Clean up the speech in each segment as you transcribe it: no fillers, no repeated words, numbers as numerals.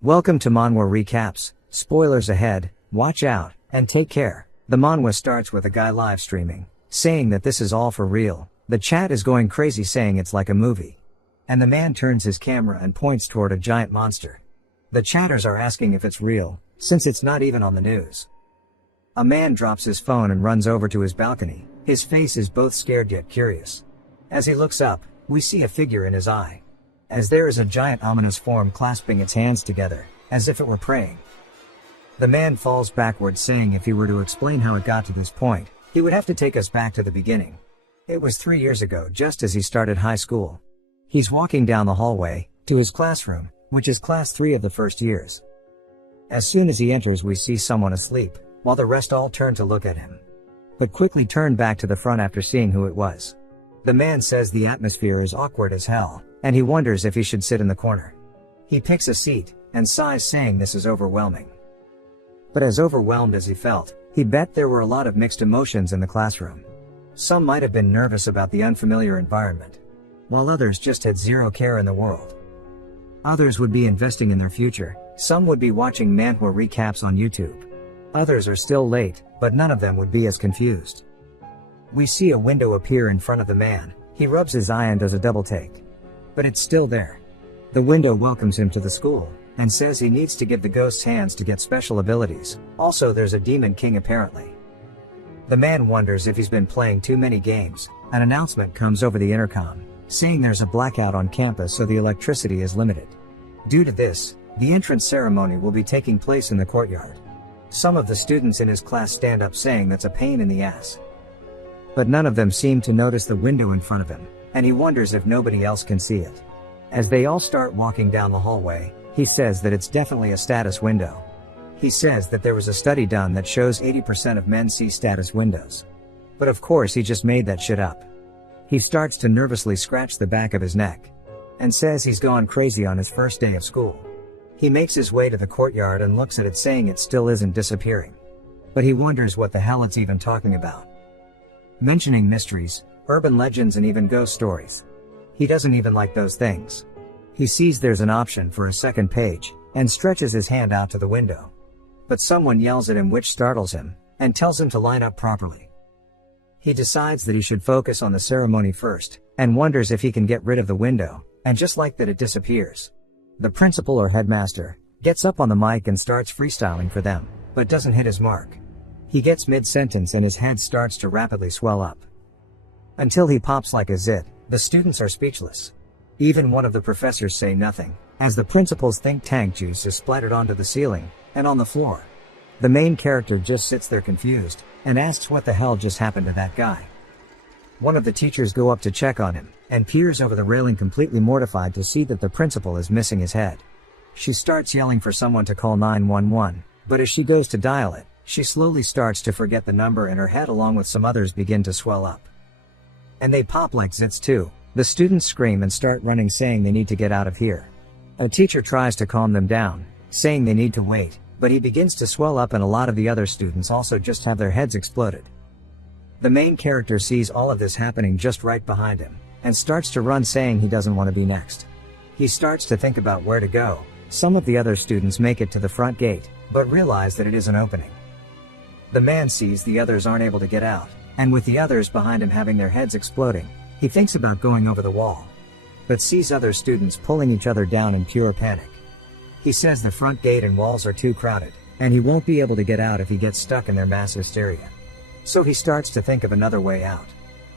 Welcome to Manhwa Recaps. Spoilers ahead, watch out, and take care. The manhwa starts with a guy live streaming, saying that this is all for real. The chat is going crazy saying it's like a movie. And the man turns his camera and points toward a giant monster. The chatters are asking if it's real, since it's not even on the news. A man drops his phone and runs over to his balcony. His face is both scared yet curious. As he looks up, we see a figure in his eye. As there is a giant ominous form clasping its hands together, as if it were praying. The man falls backwards saying if he were to explain how it got to this point, he would have to take us back to the beginning. It was 3 years ago, just as he started high school. He's walking down the hallway, to his classroom, which is class 3 of the first years. As soon as he enters we see someone asleep, while the rest all turn to look at him. But quickly turn back to the front after seeing who it was. The man says the atmosphere is awkward as hell, and he wonders if he should sit in the corner. He picks a seat, and sighs saying this is overwhelming. But as overwhelmed as he felt, he bet there were a lot of mixed emotions in the classroom. Some might have been nervous about the unfamiliar environment, while others just had zero care in the world. Others would be investing in their future, some would be watching Manhwa recaps on YouTube. Others are still late, but none of them would be as confused. We see a window appear in front of the man. He rubs his eye and does a double take. But it's still there. The window welcomes him to the school, and says he needs to give the ghost's hands to get special abilities. Also there's a demon king apparently. The man wonders if he's been playing too many games. An announcement comes over the intercom, saying there's a blackout on campus so the electricity is limited. Due to this, the entrance ceremony will be taking place in the courtyard. Some of the students in his class stand up saying that's a pain in the ass. But none of them seem to notice the window in front of him, and he wonders if nobody else can see it. As they all start walking down the hallway, he says that it's definitely a status window. He says that there was a study done that shows 80% of men see status windows. But of course he just made that shit up. He starts to nervously scratch the back of his neck, and says he's gone crazy on his first day of school. He makes his way to the courtyard and looks at it saying it still isn't disappearing. But he wonders what the hell it's even talking about. Mentioning mysteries, urban legends and even ghost stories. He doesn't even like those things. He sees there's an option for a second page, and stretches his hand out to the window. But someone yells at him which startles him, and tells him to line up properly. He decides that he should focus on the ceremony first, and wonders if he can get rid of the window, and just like that it disappears. The principal or headmaster gets up on the mic and starts freestyling for them, but doesn't hit his mark. He gets mid-sentence and his head starts to rapidly swell up. Until he pops like a zit, the students are speechless. Even one of the professors say nothing, as the principal's think tank juice is splattered onto the ceiling, and on the floor. The main character just sits there confused, and asks what the hell just happened to that guy. One of the teachers go up to check on him, and peers over the railing completely mortified to see that the principal is missing his head. She starts yelling for someone to call 911, but as she goes to dial it, she slowly starts to forget the number and her head along with some others begin to swell up. And they pop like zits too. The students scream and start running saying they need to get out of here. A teacher tries to calm them down, saying they need to wait, but he begins to swell up and a lot of the other students also just have their heads exploded. The main character sees all of this happening just right behind him, and starts to run saying he doesn't want to be next. He starts to think about where to go. Some of the other students make it to the front gate, but realize that it is an opening. The man sees the others aren't able to get out, and with the others behind him having their heads exploding, he thinks about going over the wall, but sees other students pulling each other down in pure panic. He says the front gate and walls are too crowded, and he won't be able to get out if he gets stuck in their mass hysteria. So he starts to think of another way out.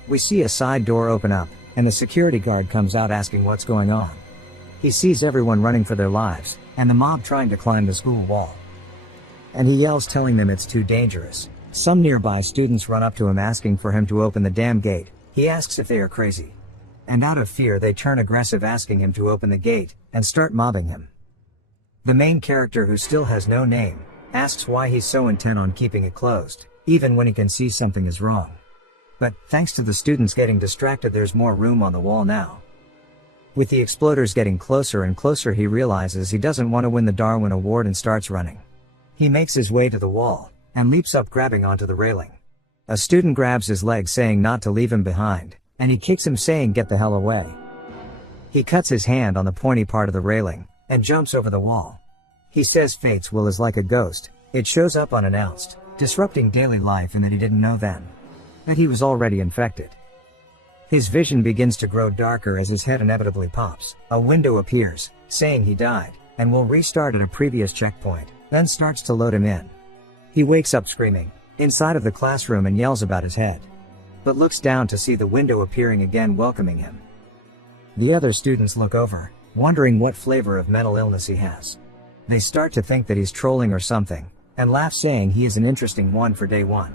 We see a side door open up, and the security guard comes out asking what's going on. He sees everyone running for their lives, and the mob trying to climb the school wall. And he yells telling them it's too dangerous. Some nearby students run up to him asking for him to open the damn gate. He asks if they are crazy. And out of fear they turn aggressive asking him to open the gate, and start mobbing him. The main character, who still has no name, asks why he's so intent on keeping it closed, even when he can see something is wrong. But, thanks to the students getting distracted, there's more room on the wall now. With the exploders getting closer and closer, he realizes he doesn't want to win the Darwin Award and starts running. He makes his way to the wall, and leaps up grabbing onto the railing. A student grabs his leg saying not to leave him behind, and he kicks him saying get the hell away. He cuts his hand on the pointy part of the railing, and jumps over the wall. He says Fate's will is like a ghost, it shows up unannounced, disrupting daily life, and that he didn't know then that he was already infected. His vision begins to grow darker as his head inevitably pops. A window appears, saying he died, and will restart at a previous checkpoint, then starts to load him in. He wakes up screaming, inside of the classroom, and yells about his head, but looks down to see the window appearing again, welcoming him. The other students look over, wondering what flavor of mental illness he has. They start to think that he's trolling or something, and laugh, saying he is an interesting one for day one.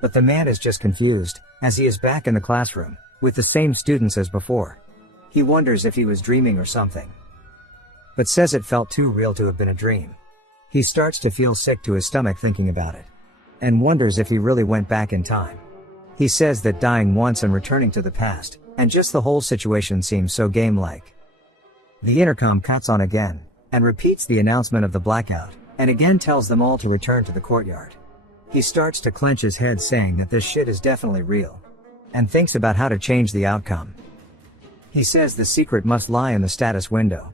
But the man is just confused, as he is back in the classroom, with the same students as before. He wonders if he was dreaming or something, but says it felt too real to have been a dream. He starts to feel sick to his stomach thinking about it, and wonders if he really went back in time. He says that dying once and returning to the past, and just the whole situation seems so game-like. The intercom cuts on again, and repeats the announcement of the blackout, and again tells them all to return to the courtyard. He starts to clench his head, saying that this shit is definitely real, and thinks about how to change the outcome. He says the secret must lie in the status window.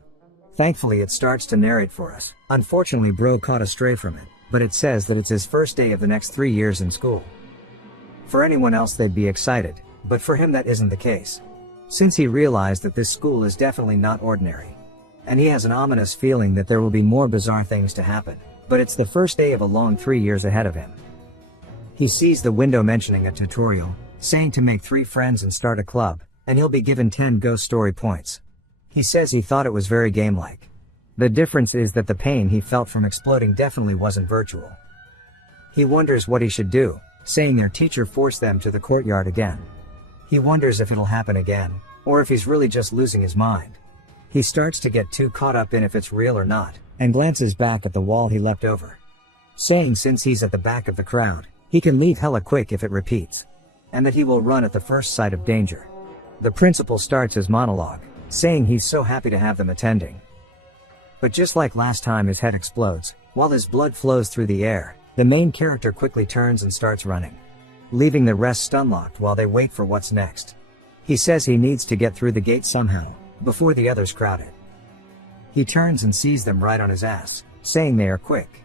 Thankfully it starts to narrate for us. Unfortunately Bro caught astray from it, but it says that it's his first day of the next 3 years in school. For anyone else they'd be excited, but for him that isn't the case, since he realized that this school is definitely not ordinary. And he has an ominous feeling that there will be more bizarre things to happen, but it's the first day of a long 3 years ahead of him. He sees the window mentioning a tutorial, saying to make 3 friends and start a club, and he'll be given 10 ghost story points. He says he thought it was very game-like. The difference is that the pain he felt from exploding definitely wasn't virtual. He wonders what he should do, saying their teacher forced them to the courtyard again. He wonders if it'll happen again, or if he's really just losing his mind. He starts to get too caught up in if it's real or not, and glances back at the wall he leapt over, saying since he's at the back of the crowd, he can leave hella quick if it repeats, and that he will run at the first sight of danger. The principal starts his monologue, saying he's so happy to have them attending. But just like last time, his head explodes, while his blood flows through the air. The main character quickly turns and starts running, leaving the rest stun-locked while they wait for what's next. He says he needs to get through the gate somehow, before the others crowd it. He turns and sees them right on his ass, saying they are quick.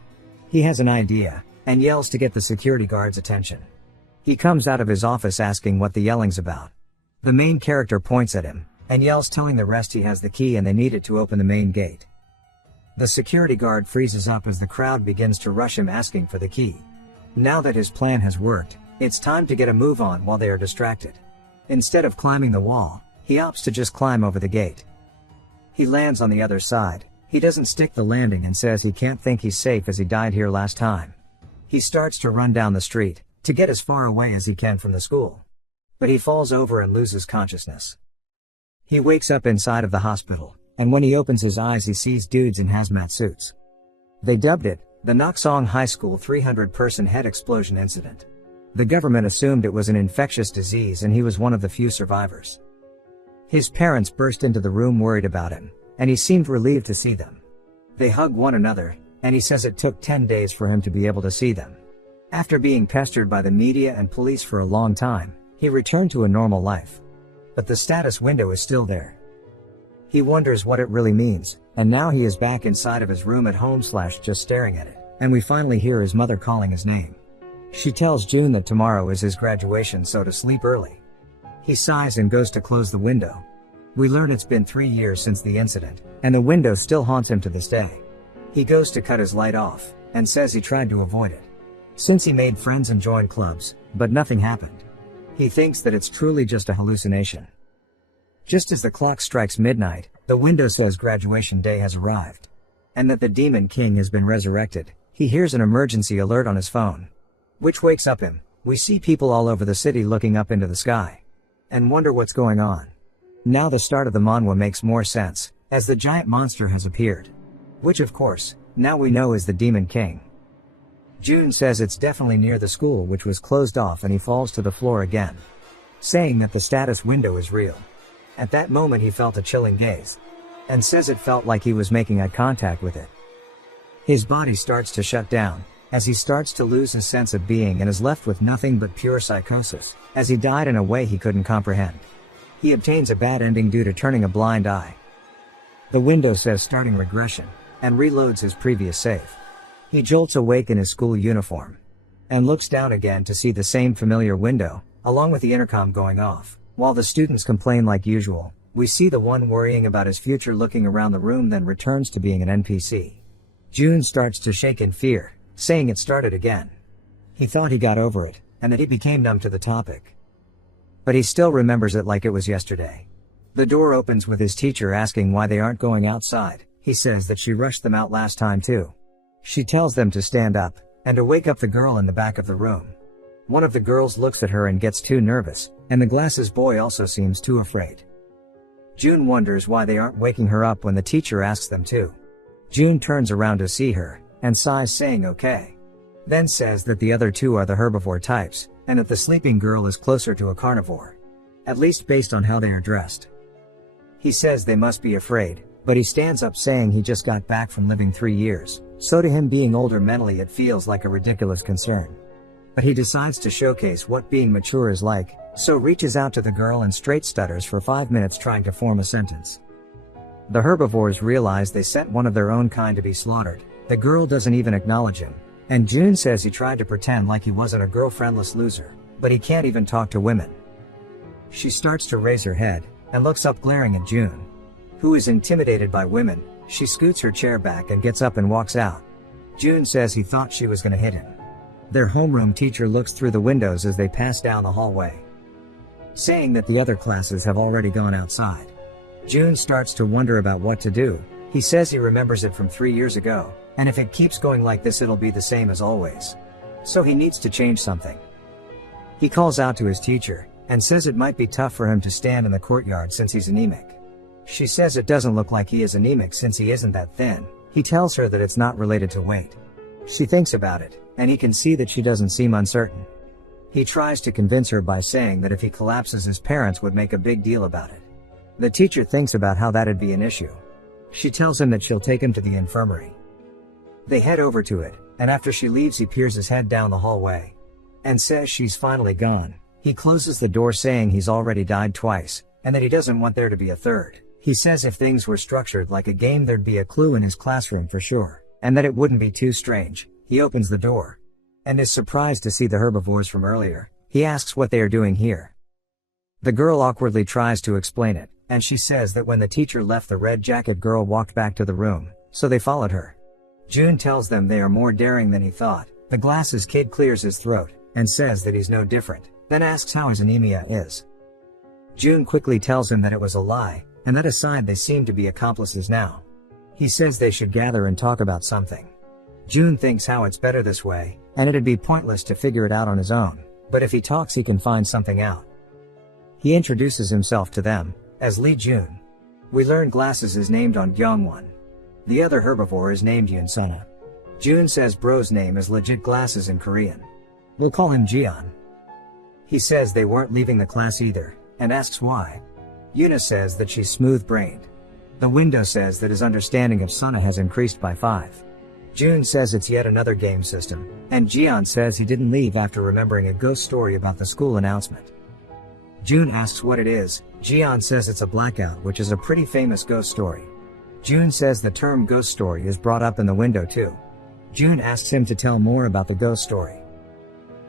He has an idea, and yells to get the security guard's attention. He comes out of his office asking what the yelling's about. The main character points at him, and yells, telling the rest he has the key and they need it to open the main gate. The security guard freezes up as the crowd begins to rush him, asking for the key. Now that his plan has worked, it's time to get a move on while they are distracted. Instead of climbing the wall, he opts to just climb over the gate. He lands on the other side. He doesn't stick the landing and says he can't think he's safe as he died here last time. He starts to run down the street, to get as far away as he can from the school. But he falls over and loses consciousness. He wakes up inside of the hospital, and when he opens his eyes he sees dudes in hazmat suits. They dubbed it the Noksong High School 300-person head explosion incident. The government assumed it was an infectious disease and he was one of the few survivors. His parents burst into the room worried about him, and he seemed relieved to see them. They hug one another, and he says it took 10 days for him to be able to see them. After being pestered by the media and police for a long time, he returned to a normal life. But the status window is still there. He wonders what it really means, and now he is back inside of his room at home / just staring at it, and we finally hear his mother calling his name. She tells June that tomorrow is his graduation, so to sleep early. He sighs and goes to close the window. We learn it's been 3 years since the incident, and the window still haunts him to this day. He goes to cut his light off, and says he tried to avoid it, since he made friends and joined clubs, but nothing happened. He thinks that it's truly just a hallucination. Just as the clock strikes midnight, the window says graduation day has arrived, and that the Demon King has been resurrected. He hears an emergency alert on his phone, which wakes up him. We see people all over the city looking up into the sky, and wonder what's going on. Now the start of the manhwa makes more sense, as the giant monster has appeared, which of course, now we know is the Demon King. June says it's definitely near the school, which was closed off, and he falls to the floor again, saying that the status window is real. At that moment he felt a chilling gaze, and says it felt like he was making eye contact with it. His body starts to shut down, as he starts to lose his sense of being and is left with nothing but pure psychosis, as he died in a way he couldn't comprehend. He obtains a bad ending due to turning a blind eye. The window says starting regression, and reloads his previous save. He jolts awake in his school uniform and looks down again to see the same familiar window, along with the intercom going off. While the students complain like usual, we see the one worrying about his future looking around the room, then returns to being an NPC. June starts to shake in fear, saying it started again. He thought he got over it, and that he became numb to the topic. But he still remembers it like it was yesterday. The door opens with his teacher asking why they aren't going outside. He says that she rushed them out last time too. She tells them to stand up, and to wake up the girl in the back of the room. One of the girls looks at her and gets too nervous, and the glasses boy also seems too afraid. June wonders why they aren't waking her up when the teacher asks them to. June turns around to see her, and sighs, saying okay. Then says that the other two are the herbivore types, and that the sleeping girl is closer to a carnivore. At least based on how they are dressed. He says they must be afraid, but he stands up saying he just got back from living 3 years, so to him being older mentally it feels like a ridiculous concern. But he decides to showcase what being mature is like, so reaches out to the girl and straight stutters for 5 minutes trying to form a sentence. The herbivores realize they sent one of their own kind to be slaughtered. The girl doesn't even acknowledge him, and June says he tried to pretend like he wasn't a girlfriendless loser, but he can't even talk to women. She starts to raise her head, and looks up glaring at June, who is intimidated by women. She scoots her chair back and gets up and walks out. June says he thought she was gonna hit him. Their homeroom teacher looks through the windows as they pass down the hallway, saying that the other classes have already gone outside. June starts to wonder about what to do. He says he remembers it from 3 years ago, and if it keeps going like this it'll be the same as always. So he needs to change something. He calls out to his teacher, and says it might be tough for him to stand in the courtyard since he's anemic. She says it doesn't look like he is anemic since he isn't that thin. He tells her that it's not related to weight. She thinks about it, and he can see that she doesn't seem uncertain. He tries to convince her by saying that if he collapses his parents would make a big deal about it. The teacher thinks about how that'd be an issue. She tells him that she'll take him to the infirmary. They head over to it, and after she leaves he peers his head down the hallway, and says she's finally gone. He closes the door saying he's already died twice, and that he doesn't want there to be a third. He says if things were structured like a game there'd be a clue in his classroom for sure, and that it wouldn't be too strange. He opens the door, and is surprised to see the herbivores from earlier. He asks what they are doing here. The girl awkwardly tries to explain it, and she says that when the teacher left the red jacket girl walked back to the room, so they followed her. June tells them they are more daring than he thought. The glasses kid clears his throat, and says that he's no different, then asks how his anemia is. June quickly tells him that it was a lie, and that aside they seem to be accomplices now. He says they should gather and talk about something. June thinks how it's better this way, and it'd be pointless to figure it out on his own, but if he talks he can find something out. He introduces himself to them as Lee June. We learn Glasses is named on Gyeongwon. The other herbivore is named Yoon-Suna. June says bro's name is legit Glasses in Korean. We'll call him Jeon. He says they weren't leaving the class either, and asks why. Yuna says that she's smooth-brained. The window says that his understanding of Suna has increased by 5. June says it's yet another game system, and Jeon says he didn't leave after remembering a ghost story about the school announcement. June asks what it is. Jeon says it's a blackout, which is a pretty famous ghost story. June says the term ghost story is brought up in the window too. June asks him to tell more about the ghost story.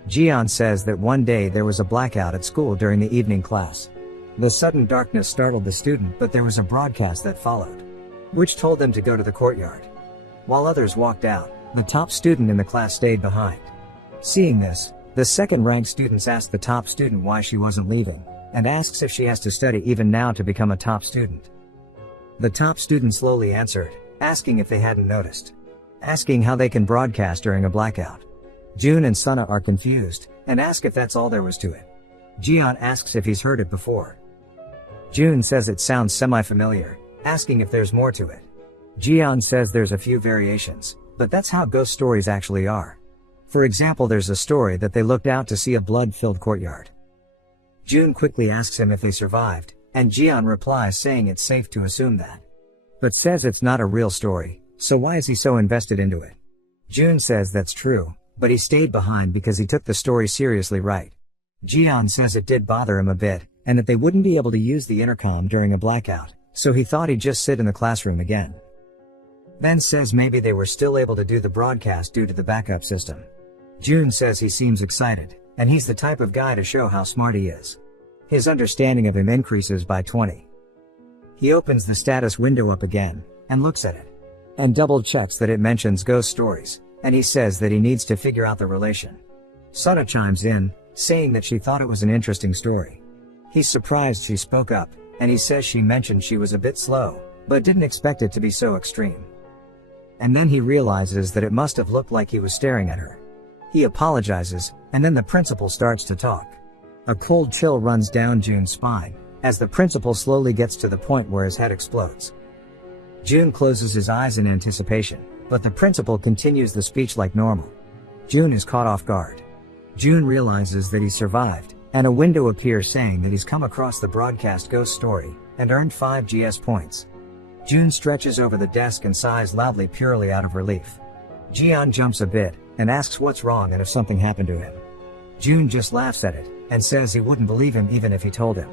Jeon says that one day there was a blackout at school during the evening class. The sudden darkness startled the student, but there was a broadcast that followed, which told them to go to the courtyard. While others walked out, the top student in the class stayed behind. Seeing this, the second-ranked students asked the top student why she wasn't leaving, and asks if she has to study even now to become a top student. The top student slowly answered, asking if they hadn't noticed, asking how they can broadcast during a blackout. June and Suna are confused, and ask if that's all there was to it. Jeon asks if he's heard it before. June says it sounds semi-familiar, asking if there's more to it. Jeon says there's a few variations, but that's how ghost stories actually are. For example, there's a story that they looked out to see a blood-filled courtyard. June quickly asks him if they survived, and Jeon replies saying it's safe to assume that, but says it's not a real story, so why is he so invested into it? June says that's true, but he stayed behind because he took the story seriously, right? Jeon says it did bother him a bit, and that they wouldn't be able to use the intercom during a blackout, so he thought he'd just sit in the classroom again. Ben says maybe they were still able to do the broadcast due to the backup system. June says he seems excited, and he's the type of guy to show how smart he is. His understanding of him increases by 20. He opens the status window up again, and looks at it. And double checks that it mentions ghost stories, and he says that he needs to figure out the relation. Sana chimes in, saying that she thought it was an interesting story. He's surprised she spoke up, and he says she mentioned she was a bit slow, but didn't expect it to be so extreme. And then he realizes that it must have looked like he was staring at her. He apologizes, and then the principal starts to talk. A cold chill runs down June's spine, as the principal slowly gets to the point where his head explodes. June closes his eyes in anticipation, but the principal continues the speech like normal. June is caught off guard. June realizes that he survived, and a window appears saying that he's come across the broadcast ghost story, and earned 5 GS points. June stretches over the desk and sighs loudly purely out of relief. Jian jumps a bit, and asks what's wrong and if something happened to him. June just laughs at it, and says he wouldn't believe him even if he told him.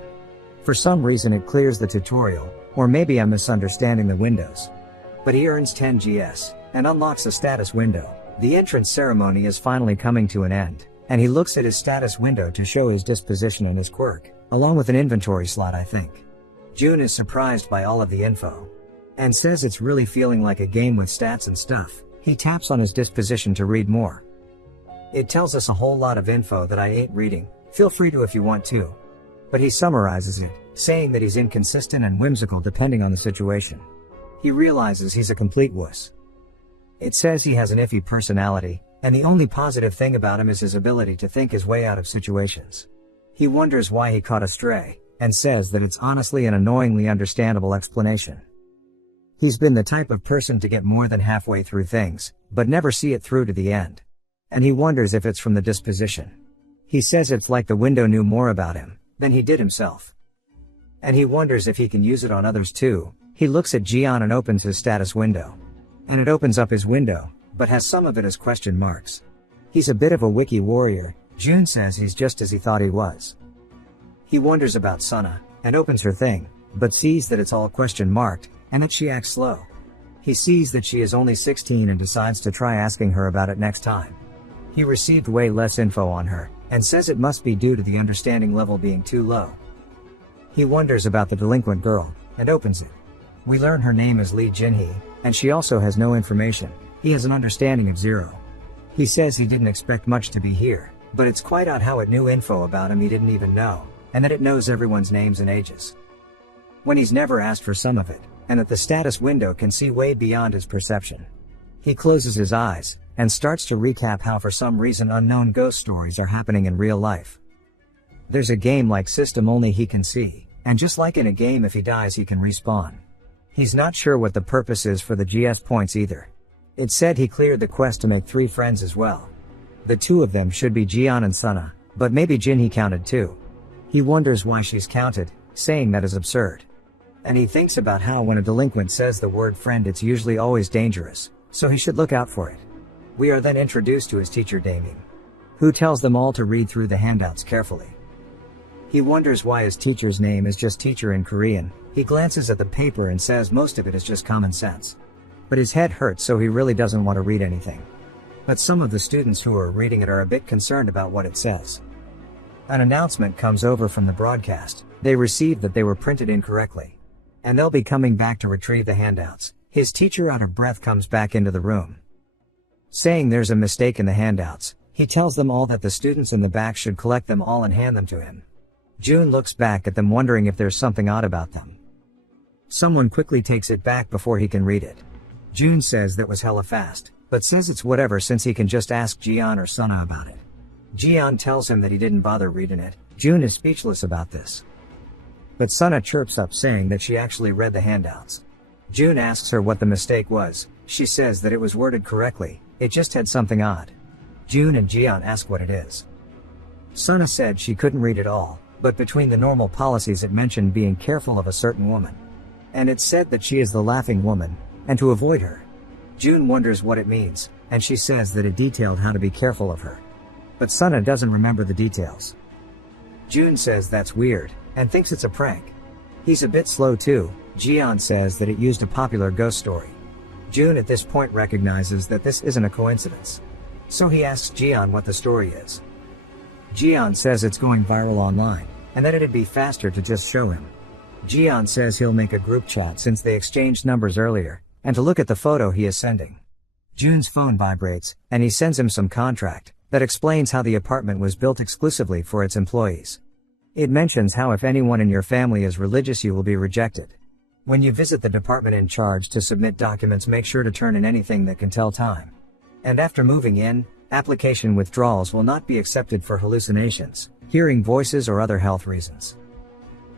For some reason it clears the tutorial, or maybe I'm misunderstanding the windows. But he earns 10 GS, and unlocks the status window. The entrance ceremony is finally coming to an end, and he looks at his status window to show his disposition and his quirk, along with an inventory slot I think. June is surprised by all of the info, and says it's really feeling like a game with stats and stuff. He taps on his disposition to read more. It tells us a whole lot of info that I ain't reading, feel free to if you want to. But he summarizes it, saying that he's inconsistent and whimsical depending on the situation. He realizes he's a complete wuss. It says he has an iffy personality, and the only positive thing about him is his ability to think his way out of situations. He wonders why he caught a stray, and says that it's honestly an annoyingly understandable explanation. He's been the type of person to get more than halfway through things, but never see it through to the end. And he wonders if it's from the disposition. He says it's like the window knew more about him than he did himself. And he wonders if he can use it on others too. He looks at Jian and opens his status window. And it opens up his window, but has some of it as question marks. He's a bit of a wiki warrior. June says he's just as he thought he was. He wonders about Sana, and opens her thing, but sees that it's all question marked, and that she acts slow. He sees that she is only 16 and decides to try asking her about it next time. He received way less info on her, and says it must be due to the understanding level being too low. He wonders about the delinquent girl, and opens it. We learn her name is Lee Jinhee, and she also has no information. He has an understanding of 0. He says he didn't expect much to be here, but it's quite odd how it knew info about him he didn't even know, and that it knows everyone's names and ages, when he's never asked for some of it, and that the status window can see way beyond his perception. He closes his eyes, and starts to recap how for some reason unknown ghost stories are happening in real life. There's a game-like system only he can see, and just like in a game if he dies he can respawn. He's not sure what the purpose is for the GS points either. It said he cleared the quest to make 3 friends as well. The 2 of them should be Jian and Sana, but maybe Jinhee counted too. He wonders why she's counted, saying that is absurd. And he thinks about how when a delinquent says the word friend it's usually always dangerous, so he should look out for it. We are then introduced to his teacher Damien, who tells them all to read through the handouts carefully. He wonders why his teacher's name is just teacher in Korean. He glances at the paper and says most of it is just common sense. But his head hurts so he really doesn't want to read anything. But some of the students who are reading it are a bit concerned about what it says. An announcement comes over from the broadcast. They received that they were printed incorrectly, and they'll be coming back to retrieve the handouts. His teacher, out of breath, comes back into the room, saying there's a mistake in the handouts. He tells them all that the students in the back should collect them all and hand them to him. June looks back at them wondering if there's something odd about them. Someone quickly takes it back before he can read it. June says that was hella fast, but says it's whatever since he can just ask Jian or Sana about it. Jian tells him that he didn't bother reading it. June is speechless about this. But Sana chirps up saying that she actually read the handouts. June asks her what the mistake was. She says that it was worded correctly, it just had something odd. June and Jian ask what it is. Sana said she couldn't read it all, but between the normal policies it mentioned being careful of a certain woman. And it said that she is the laughing woman, and to avoid her. June wonders what it means, and she says that it detailed how to be careful of her. But Sana doesn't remember the details. June says that's weird, and thinks it's a prank. He's a bit slow too. Jian says that it used a popular ghost story. Jun at this point recognizes that this isn't a coincidence. So he asks Jian what the story is. Jian says it's going viral online, and that it'd be faster to just show him. Jian says he'll make a group chat since they exchanged numbers earlier, and to look at the photo he is sending. Jun's phone vibrates, and he sends him some contract that explains how the apartment was built exclusively for its employees. It mentions how if anyone in your family is religious you will be rejected. When you visit the department in charge to submit documents, make sure to turn in anything that can tell time. And after moving in, application withdrawals will not be accepted for hallucinations, hearing voices or other health reasons.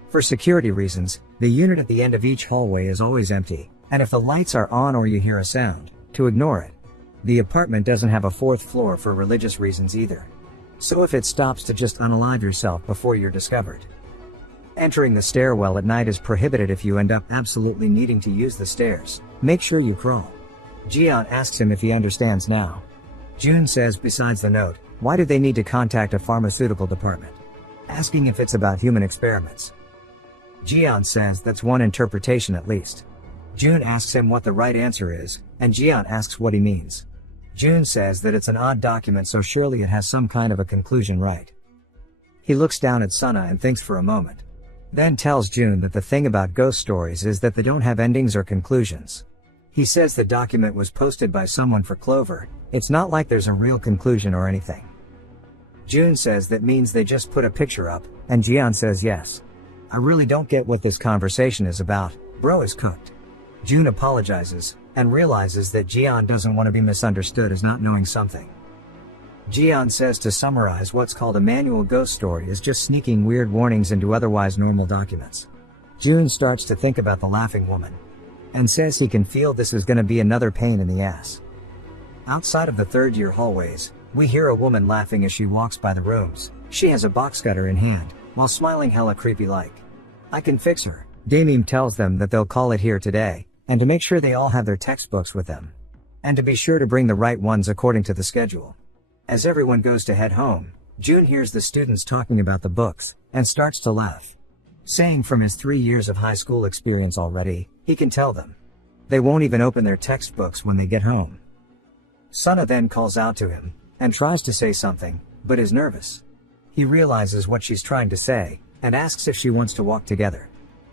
For security reasons, the unit at the end of each hallway is always empty, and if the lights are on or you hear a sound, to ignore it. The apartment doesn't have a fourth floor for religious reasons either. So if it stops, to just unalive yourself before you're discovered. Entering the stairwell at night is prohibited if you end up absolutely needing to use the stairs. Make sure you crawl. Jian asks him if he understands now. Jun says besides the note, why do they need to contact a pharmaceutical department? Asking if it's about human experiments. Jian says that's one interpretation at least. Jun asks him what the right answer is, and Jian asks what he means. Jun says that it's an odd document, so surely it has some kind of a conclusion, right? He looks down at Sana and thinks for a moment. Then tells Jun that the thing about ghost stories is that they don't have endings or conclusions. He says the document was posted by someone for Clover. It's not like there's a real conclusion or anything. Jun says that means they just put a picture up, and Jian says yes. I really don't get what this conversation is about, bro is cooked. Jun apologizes, and realizes that Jian doesn't want to be misunderstood as not knowing something. Jian says to summarize, what's called a manual ghost story is just sneaking weird warnings into otherwise normal documents. Jun starts to think about the laughing woman, and says he can feel this is gonna be another pain in the ass. Outside of the third-year hallways, we hear a woman laughing as she walks by the rooms. She has a box cutter in hand, while smiling hella creepy like. I can fix her. Damim tells them that they'll call it here today, and to make sure they all have their textbooks with them. And to be sure to bring the right ones according to the schedule. As everyone goes to head home, Jun hears the students talking about the books, and starts to laugh. Saying from his 3 years of high school experience already, he can tell them. They won't even open their textbooks when they get home. Sana then calls out to him, and tries to say something, but is nervous. He realizes what she's trying to say, and asks if she wants to walk together.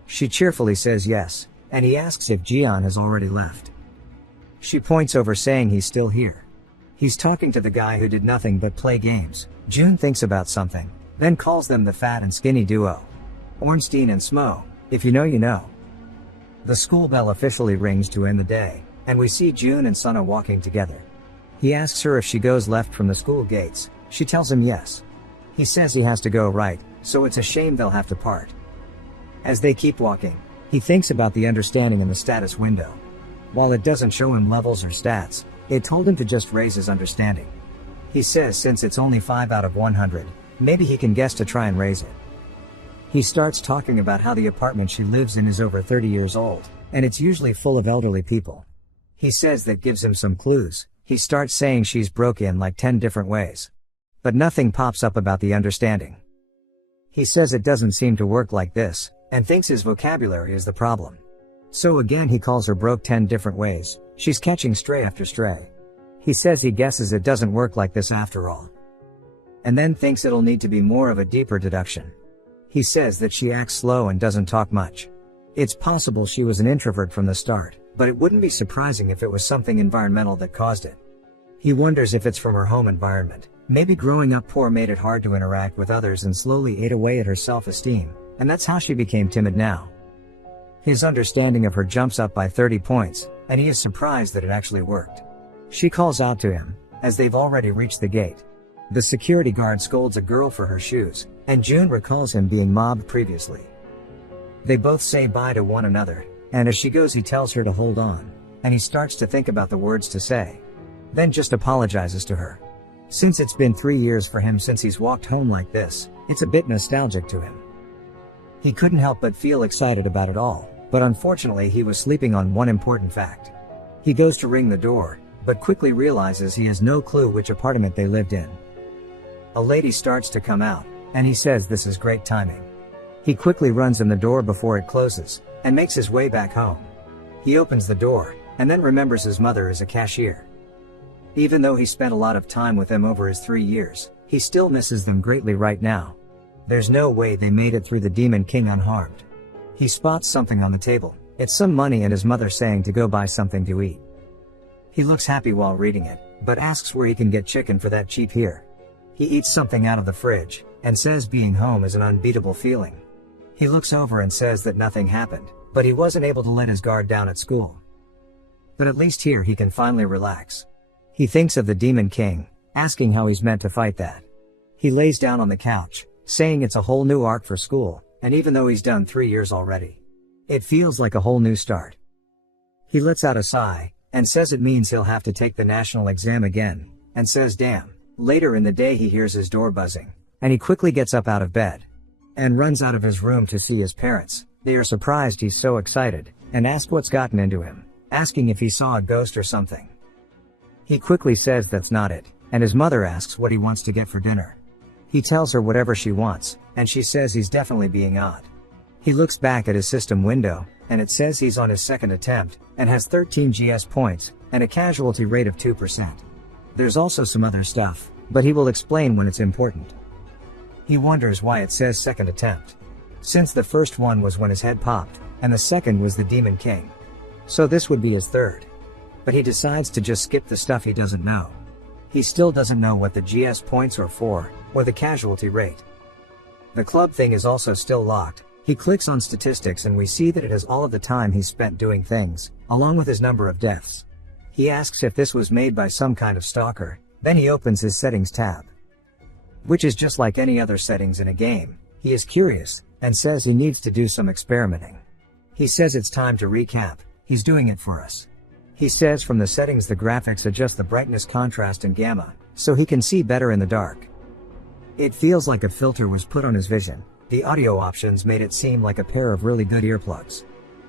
She cheerfully says yes, and he asks if Jian has already left. She points over saying he's still here. He's talking to the guy who did nothing but play games. Jun thinks about something, then calls them the fat and skinny duo. Ornstein and Smo, if you know you know. The school bell officially rings to end the day, and we see Jun and Sana walking together. He asks her if she goes left from the school gates. She tells him yes. He says he has to go right, so it's a shame they'll have to part. As they keep walking, he thinks about the understanding in the status window. While it doesn't show him levels or stats, it told him to just raise his understanding. He says since it's only 5 out of 100, maybe he can guess to try and raise it. He starts talking about how the apartment she lives in is over 30 years old, and it's usually full of elderly people. He says that gives him some clues. He starts saying she's broke in like 10 different ways. But nothing pops up about the understanding. He says it doesn't seem to work like this, and thinks his vocabulary is the problem. So again he calls her broke 10 different ways. She's catching stray after stray. He says he guesses it doesn't work like this after all. And then thinks it'll need to be more of a deeper deduction. He says that she acts slow and doesn't talk much. It's possible she was an introvert from the start, but it wouldn't be surprising if it was something environmental that caused it. He wonders if it's from her home environment. Maybe growing up poor made it hard to interact with others and slowly ate away at her self-esteem, and that's how she became timid now. His understanding of her jumps up by 30 points, and he is surprised that it actually worked. She calls out to him, as they've already reached the gate. The security guard scolds a girl for her shoes, and Jun recalls him being mobbed previously. They both say bye to one another, and as she goes he tells her to hold on, and he starts to think about the words to say. Then just apologizes to her. Since it's been 3 years for him since he's walked home like this, it's a bit nostalgic to him. He couldn't help but feel excited about it all, but unfortunately he was sleeping on one important fact. He goes to ring the door, but quickly realizes he has no clue which apartment they lived in. A lady starts to come out, and he says this is great timing. He quickly runs in the door before it closes, and makes his way back home. He opens the door, and then remembers his mother is a cashier. Even though he spent a lot of time with them over his 3 years, he still misses them greatly right now. There's no way they made it through the Demon King unharmed. He spots something on the table. It's some money and his mother saying to go buy something to eat. He looks happy while reading it, but asks where he can get chicken for that cheap here. He eats something out of the fridge, and says being home is an unbeatable feeling. He looks over and says that nothing happened, but he wasn't able to let his guard down at school. But at least here he can finally relax. He thinks of the Demon King, asking how he's meant to fight that. He lays down on the couch, saying it's a whole new arc for school, and even though he's done 3 years already, it feels like a whole new start. He lets out a sigh, and says it means he'll have to take the national exam again, and says damn. Later in the day he hears his door buzzing, and he quickly gets up out of bed, and runs out of his room to see his parents. They are surprised he's so excited, and ask what's gotten into him, asking if he saw a ghost or something. He quickly says that's not it, and his mother asks what he wants to get for dinner. He tells her whatever she wants, and she says he's definitely being odd. He looks back at his system window, and it says he's on his second attempt, and has 13 GS points, and a casualty rate of 2%. There's also some other stuff, but he will explain when it's important. He wonders why it says second attempt, since the first one was when his head popped, and the second was the Demon King. So this would be his third. But he decides to just skip the stuff he doesn't know. He still doesn't know what the GS points are for, or the casualty rate. The club thing is also still locked. He clicks on statistics and we see that it has all of the time he's spent doing things, along with his number of deaths. He asks if this was made by some kind of stalker, then he opens his settings tab, which is just like any other settings in a game. He is curious, and says he needs to do some experimenting. He says it's time to recap, he's doing it for us. He says from the settings the graphics adjust the brightness, contrast and gamma, so he can see better in the dark. It feels like a filter was put on his vision. The audio options made it seem like a pair of really good earplugs.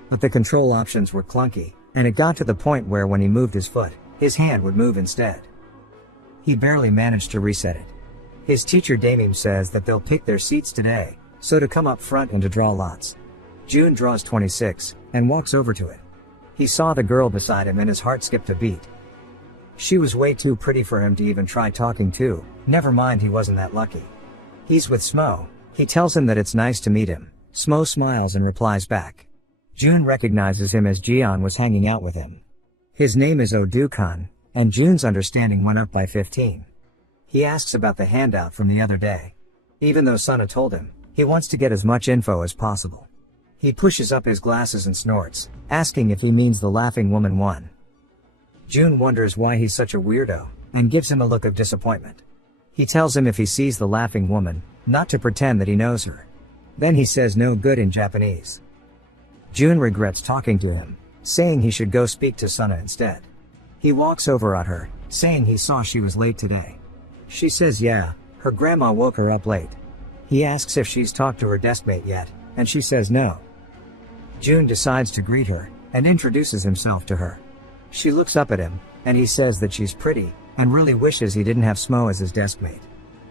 But the control options were clunky, and it got to the point where when he moved his foot, his hand would move instead. He barely managed to reset it. His teacher Damim says that they'll pick their seats today, so to come up front and to draw lots. June draws 26, and walks over to it. He saw the girl beside him and his heart skipped a beat. She was way too pretty for him to even try talking to, never mind he wasn't that lucky. He's with Smo. He tells him that it's nice to meet him. Smo smiles and replies back. June recognizes him as Jian was hanging out with him. His name is Odukan, and June's understanding went up by 15. He asks about the handout from the other day. Even though Sana told him, he wants to get as much info as possible. He pushes up his glasses and snorts, asking if he means the laughing woman won. June wonders why he's such a weirdo, and gives him a look of disappointment. He tells him if he sees the laughing woman, not to pretend that he knows her. Then he says no good in Japanese. June regrets talking to him, saying he should go speak to Sana instead. He walks over at her, saying he saw she was late today. She says yeah, her grandma woke her up late. He asks if she's talked to her deskmate yet, and she says no. June decides to greet her, and introduces himself to her. She looks up at him, and he says that she's pretty, and really wishes he didn't have Smo as his deskmate.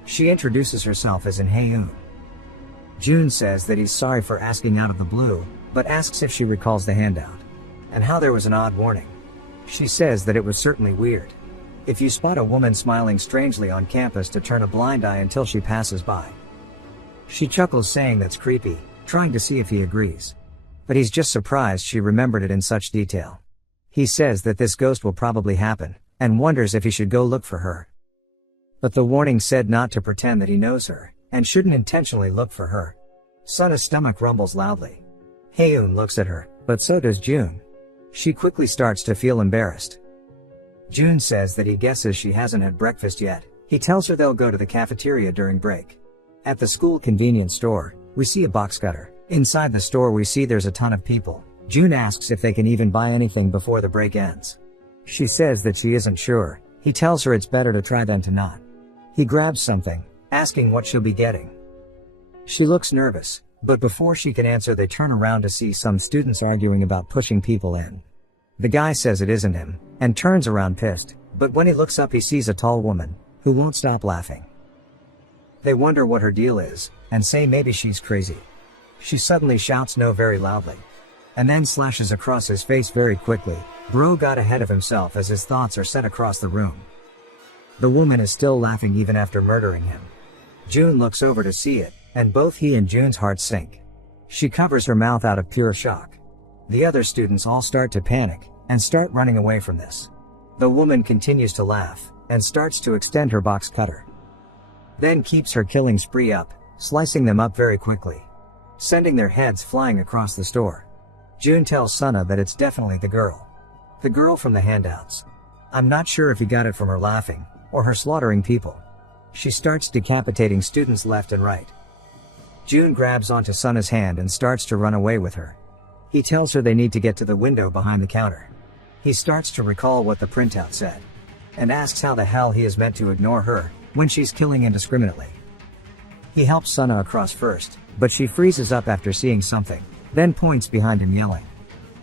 She introduces herself as in Hey-un. June says that he's sorry for asking out of the blue, but asks if she recalls the handout, and how there was an odd warning. She says that it was certainly weird. If you spot a woman smiling strangely on campus, to turn a blind eye until she passes by. She chuckles, saying that's creepy, trying to see if he agrees. But he's just surprised she remembered it in such detail. He says that this ghost will probably happen, and wonders if he should go look for her. But the warning said not to pretend that he knows her, and shouldn't intentionally look for her. Sana's stomach rumbles loudly. Hey-un looks at her, but so does June. She quickly starts to feel embarrassed. June says that he guesses she hasn't had breakfast yet. He tells her they'll go to the cafeteria during break. At the school convenience store, we see a box cutter. Inside the store we see there's a ton of people. June asks if they can even buy anything before the break ends. She says that she isn't sure. He tells her it's better to try than to not. He grabs something, asking what she'll be getting. She looks nervous, but before she can answer they turn around to see some students arguing about pushing people in. The guy says it isn't him, and turns around pissed, but when he looks up he sees a tall woman, who won't stop laughing. They wonder what her deal is, and say maybe she's crazy. She suddenly shouts no very loudly. and then slashes across his face very quickly. Bro got ahead of himself as his thoughts are sent across the room. The woman is still laughing even after murdering him. June looks over to see it, and both he and June's hearts sink. She covers her mouth out of pure shock. The other students all start to panic, and start running away from this. The woman continues to laugh, and starts to extend her box cutter. Then keeps her killing spree up, slicing them up very quickly, sending their heads flying across the store. June tells Sunna that it's definitely the girl. The girl from the handouts. I'm not sure if he got it from her laughing, or her slaughtering people. She starts decapitating students left and right. June grabs onto Sunna's hand and starts to run away with her. He tells her they need to get to the window behind the counter. He starts to recall what the printout said, and asks how the hell he is meant to ignore her, when she's killing indiscriminately. He helps Sunna across first, but she freezes up after seeing something, then points behind him yelling.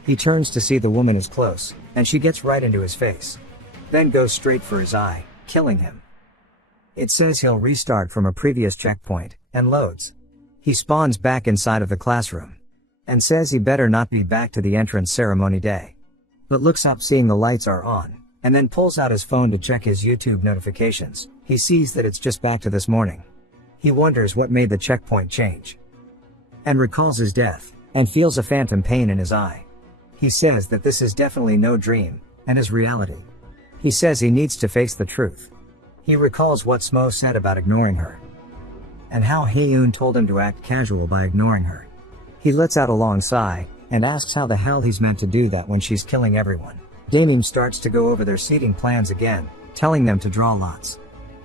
He turns to see the woman is close, and she gets right into his face. Then goes straight for his eye, killing him. It says he'll restart from a previous checkpoint, and loads. He spawns back inside of the classroom, and says he better not be back to the entrance ceremony day. But looks up seeing the lights are on, and then pulls out his phone to check his YouTube notifications. He sees that it's just back to this morning. He wonders what made the checkpoint change, and recalls his death, and feels a phantom pain in his eye. He says that this is definitely no dream, and is reality. He says he needs to face the truth. He recalls what Smo said about ignoring her, and how Haeun told him to act casual by ignoring her. He lets out a long sigh, and asks how the hell he's meant to do that when she's killing everyone. Damien starts to go over their seating plans again, telling them to draw lots.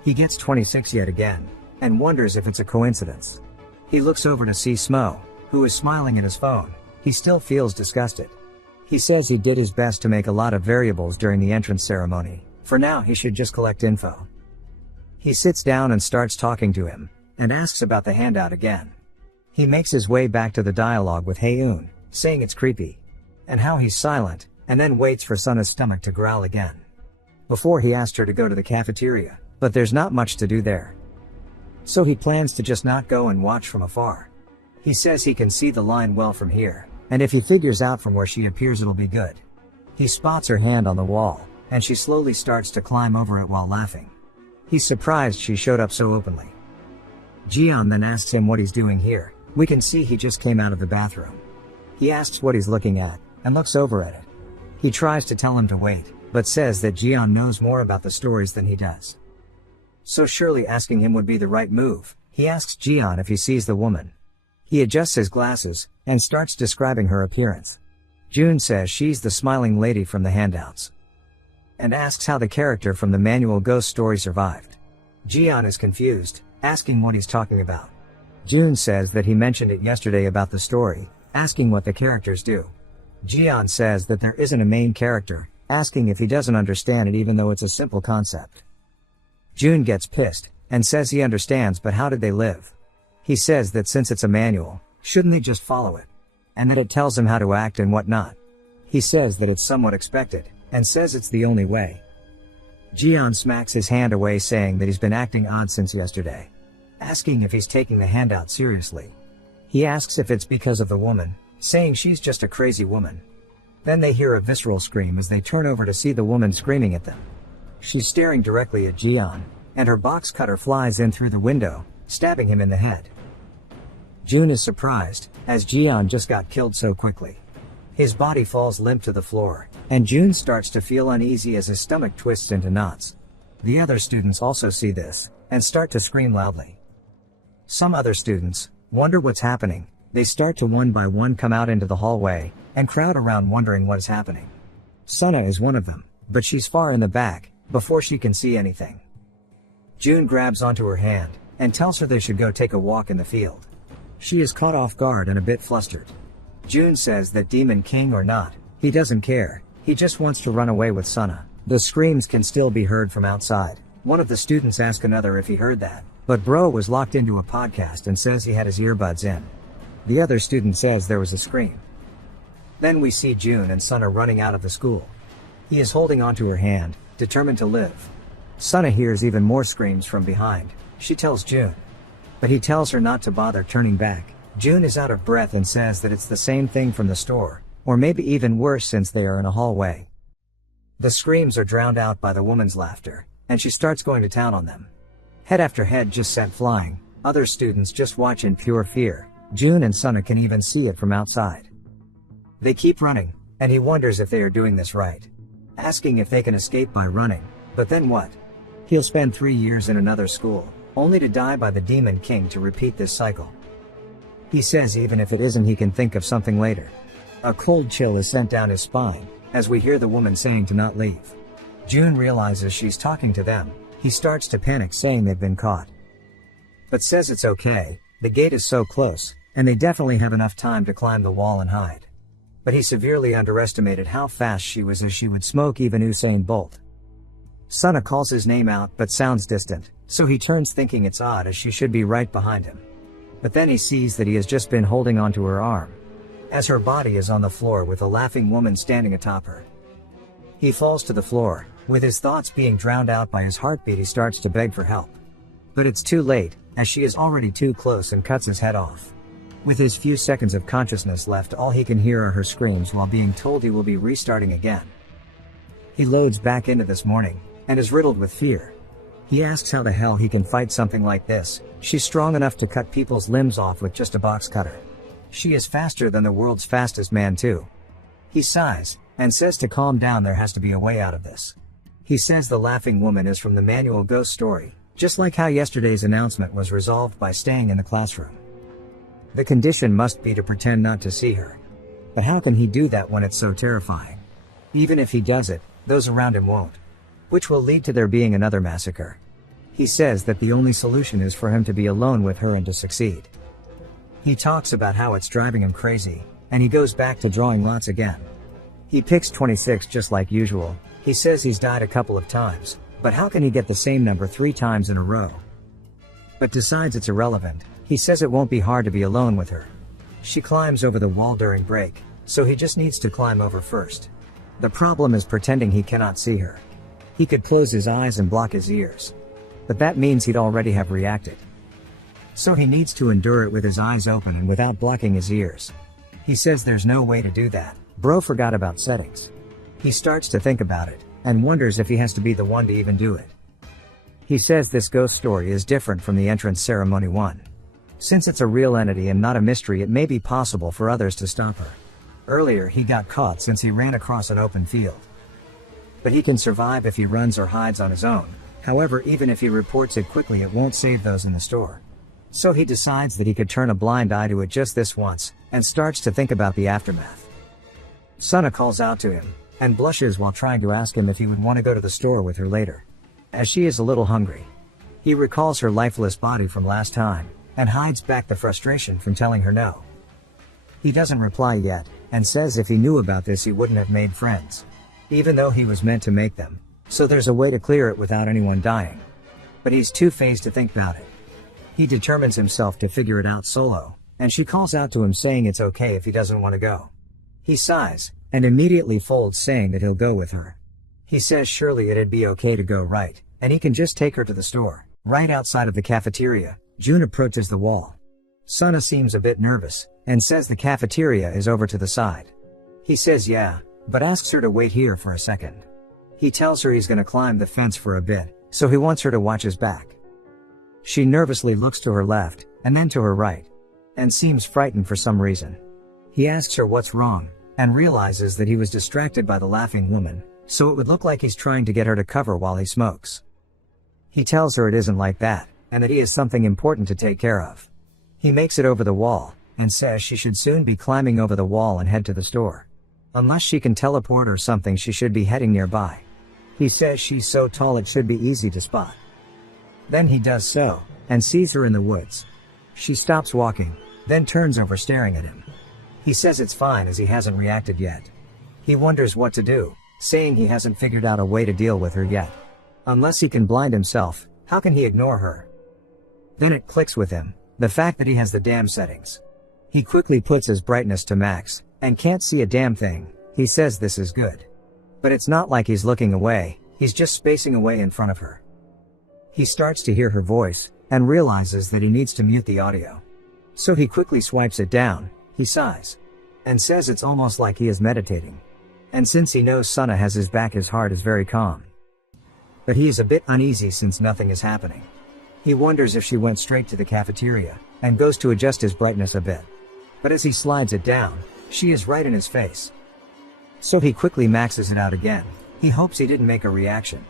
He gets 26 yet again, and wonders if it's a coincidence. He looks over to see Smo, who is smiling at his phone. He still feels disgusted. He says he did his best to make a lot of variables during the entrance ceremony. For now he should just collect info. He sits down and starts talking to him, and asks about the handout again. He makes his way back to the dialogue with Haeun, saying it's creepy, and how he's silent, and then waits for Sunna's stomach to growl again. Before he asked her to go to the cafeteria, but there's not much to do there. So he plans to just not go and watch from afar. He says he can see the line well from here, and if he figures out from where she appears it'll be good. He spots her hand on the wall, and she slowly starts to climb over it while laughing. He's surprised she showed up so openly. Jian then asks him what he's doing here. We can see he just came out of the bathroom. He asks what he's looking at, and looks over at it. He tries to tell him to wait, but says that Jian knows more about the stories than he does. So surely asking him would be the right move. He asks Jian if he sees the woman. He adjusts his glasses, and starts describing her appearance. June says she's the smiling lady from the handouts, and asks how the character from the manual ghost story survived. Jian is confused, asking what he's talking about. June says that he mentioned it yesterday about the story, asking what the characters do. Jian says that there isn't a main character, asking if he doesn't understand it even though it's a simple concept. June gets pissed, and says he understands, but how did they live? He says that since it's a manual, shouldn't they just follow it? And that it tells him how to act and what not. He says that it's somewhat expected, and says it's the only way. Jian smacks his hand away saying that he's been acting odd since yesterday, asking if he's taking the handout seriously. He asks if it's because of the woman, saying she's just a crazy woman. Then they hear a visceral scream as they turn over to see the woman screaming at them. She's staring directly at Jian, and her box cutter flies in through the window, stabbing him in the head. June is surprised, as Jian just got killed so quickly. His body falls limp to the floor, and June starts to feel uneasy as his stomach twists into knots. The other students also see this, and start to scream loudly. Some other students wonder what's happening. They start to one by one come out into the hallway, and crowd around wondering what is happening. Sunna is one of them, but she's far in the back, before she can see anything. June grabs onto her hand, and tells her they should go take a walk in the field. She is caught off guard and a bit flustered. June says that Demon King or not, he doesn't care, he just wants to run away with Sunna. The screams can still be heard from outside. One of the students asks another if he heard that, but bro was locked into a podcast and says he had his earbuds in. The other student says there was a scream. Then we see June and Sunna running out of the school. He is holding onto her hand, determined to live. Sunna hears even more screams from behind. She tells June, but he tells her not to bother turning back. June is out of breath and says that it's the same thing from the store, Or maybe even worse since they are in a hallway. The screams are drowned out by the woman's laughter, and she starts going to town on them. Head after head just sent flying, other students just watch in pure fear. June and Sana can even see it from outside. They keep running, and he wonders if they are doing this right. Asking if they can escape by running, but then what? He'll spend 3 years in another school, only to die by the Demon King to repeat this cycle. He says even if it isn't, he can think of something later. A cold chill is sent down his spine, as we hear the woman saying to not leave. June realizes she's talking to them. He starts to panic, saying they've been caught. But says it's okay, the gate is so close, and they definitely have enough time to climb the wall and hide. But he severely underestimated how fast she was, as she would smoke even Usain Bolt. Sana calls his name out but sounds distant, so he turns thinking it's odd as she should be right behind him. But then he sees that he has just been holding onto her arm, as her body is on the floor with a laughing woman standing atop her. He falls to the floor, with his thoughts being drowned out by his heartbeat. He starts to beg for help. But it's too late, as she is already too close and cuts his head off. With his few seconds of consciousness left, all he can hear are her screams while being told he will be restarting again. He loads back into this morning, and is riddled with fear. He asks how the hell he can fight something like this. She's strong enough to cut people's limbs off with just a box cutter. She is faster than the world's fastest man too. He sighs, and says to calm down, there has to be a way out of this. He says the laughing woman is from the manual ghost story, just like how yesterday's announcement was resolved by staying in the classroom. The condition must be to pretend not to see her. But how can he do that when it's so terrifying? Even if he does it, those around him won't. Which will lead to there being another massacre. He says that the only solution is for him to be alone with her and to succeed. He talks about how it's driving him crazy, and he goes back to drawing lots again. He picks 26 just like usual. He says he's died a couple of times, but how can he get the same number 3 times in a row? But decides it's irrelevant. He says it won't be hard to be alone with her. She climbs over the wall during break, so he just needs to climb over first. The problem is pretending he cannot see her. He could close his eyes and block his ears. But that means he'd already have reacted. So he needs to endure it with his eyes open and without blocking his ears. He says there's no way to do that. Bro forgot about settings. He starts to think about it, and wonders if he has to be the one to even do it. He says this ghost story is different from the entrance ceremony one. Since it's a real entity and not a mystery, it may be possible for others to stop her. Earlier he got caught since he ran across an open field. But he can survive if he runs or hides on his own. However, even if he reports it quickly, it won't save those in the store. So he decides that he could turn a blind eye to it just this once, and starts to think about the aftermath. Sana calls out to him, and blushes while trying to ask him if he would want to go to the store with her later, as she is a little hungry. He recalls her lifeless body from last time, and hides back the frustration from telling her no. He doesn't reply yet, and says if he knew about this he wouldn't have made friends. Even though he was meant to make them. So there's a way to clear it without anyone dying. But he's too phased to think about it. He determines himself to figure it out solo, and she calls out to him saying it's okay if he doesn't want to go. He sighs, and immediately folds, saying that he'll go with her. He says surely it'd be okay to go, right, and he can just take her to the store. Right outside of the cafeteria, June approaches the wall. Sana seems a bit nervous, and says the cafeteria is over to the side. He says yeah, but asks her to wait here for a second. He tells her he's gonna climb the fence for a bit, so he wants her to watch his back. She nervously looks to her left, and then to her right, and seems frightened for some reason. He asks her what's wrong, and realizes that he was distracted by the laughing woman, so it would look like he's trying to get her to cover while he smokes. He tells her it isn't like that, and that he has something important to take care of. He makes it over the wall, and says she should soon be climbing over the wall and head to the store. Unless she can teleport or something, she should be heading nearby. He says she's so tall it should be easy to spot. Then he does so, and sees her in the woods. She stops walking, then turns over staring at him. He says it's fine as he hasn't reacted yet. He wonders what to do, saying he hasn't figured out a way to deal with her yet. Unless he can blind himself, how can he ignore her? Then it clicks with him, the fact that he has the damn settings. He quickly puts his brightness to max, and can't see a damn thing. He says this is good. But it's not like he's looking away, he's just spacing away in front of her. He starts to hear her voice, and realizes that he needs to mute the audio. So he quickly swipes it down. He sighs. and says it's almost like he is meditating. And since he knows Sunna has his back, his heart is very calm. But he is a bit uneasy since nothing is happening. He wonders if she went straight to the cafeteria, and goes to adjust his brightness a bit. But as he slides it down, she is right in his face. So he quickly maxes it out again. He hopes he didn't make a reaction.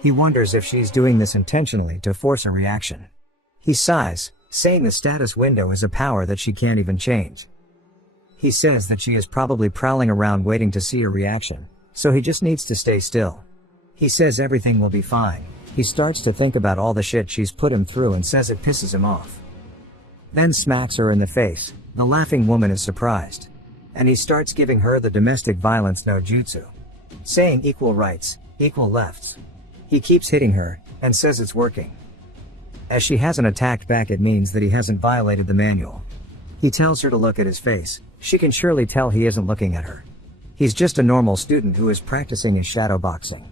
He wonders if she's doing this intentionally to force a reaction. He sighs, saying the status window is a power that she can't even change. He says that she is probably prowling around waiting to see a reaction, so he just needs to stay still. He says everything will be fine. He starts to think about all the shit she's put him through and says it pisses him off. Then smacks her in the face. The laughing woman is surprised. And he starts giving her the domestic violence no jutsu. Saying equal rights, equal lefts. He keeps hitting her, and says it's working. As she hasn't attacked back, it means that he hasn't violated the manual. He tells her to look at his face. She can surely tell he isn't looking at her. He's just a normal student who is practicing his shadow boxing.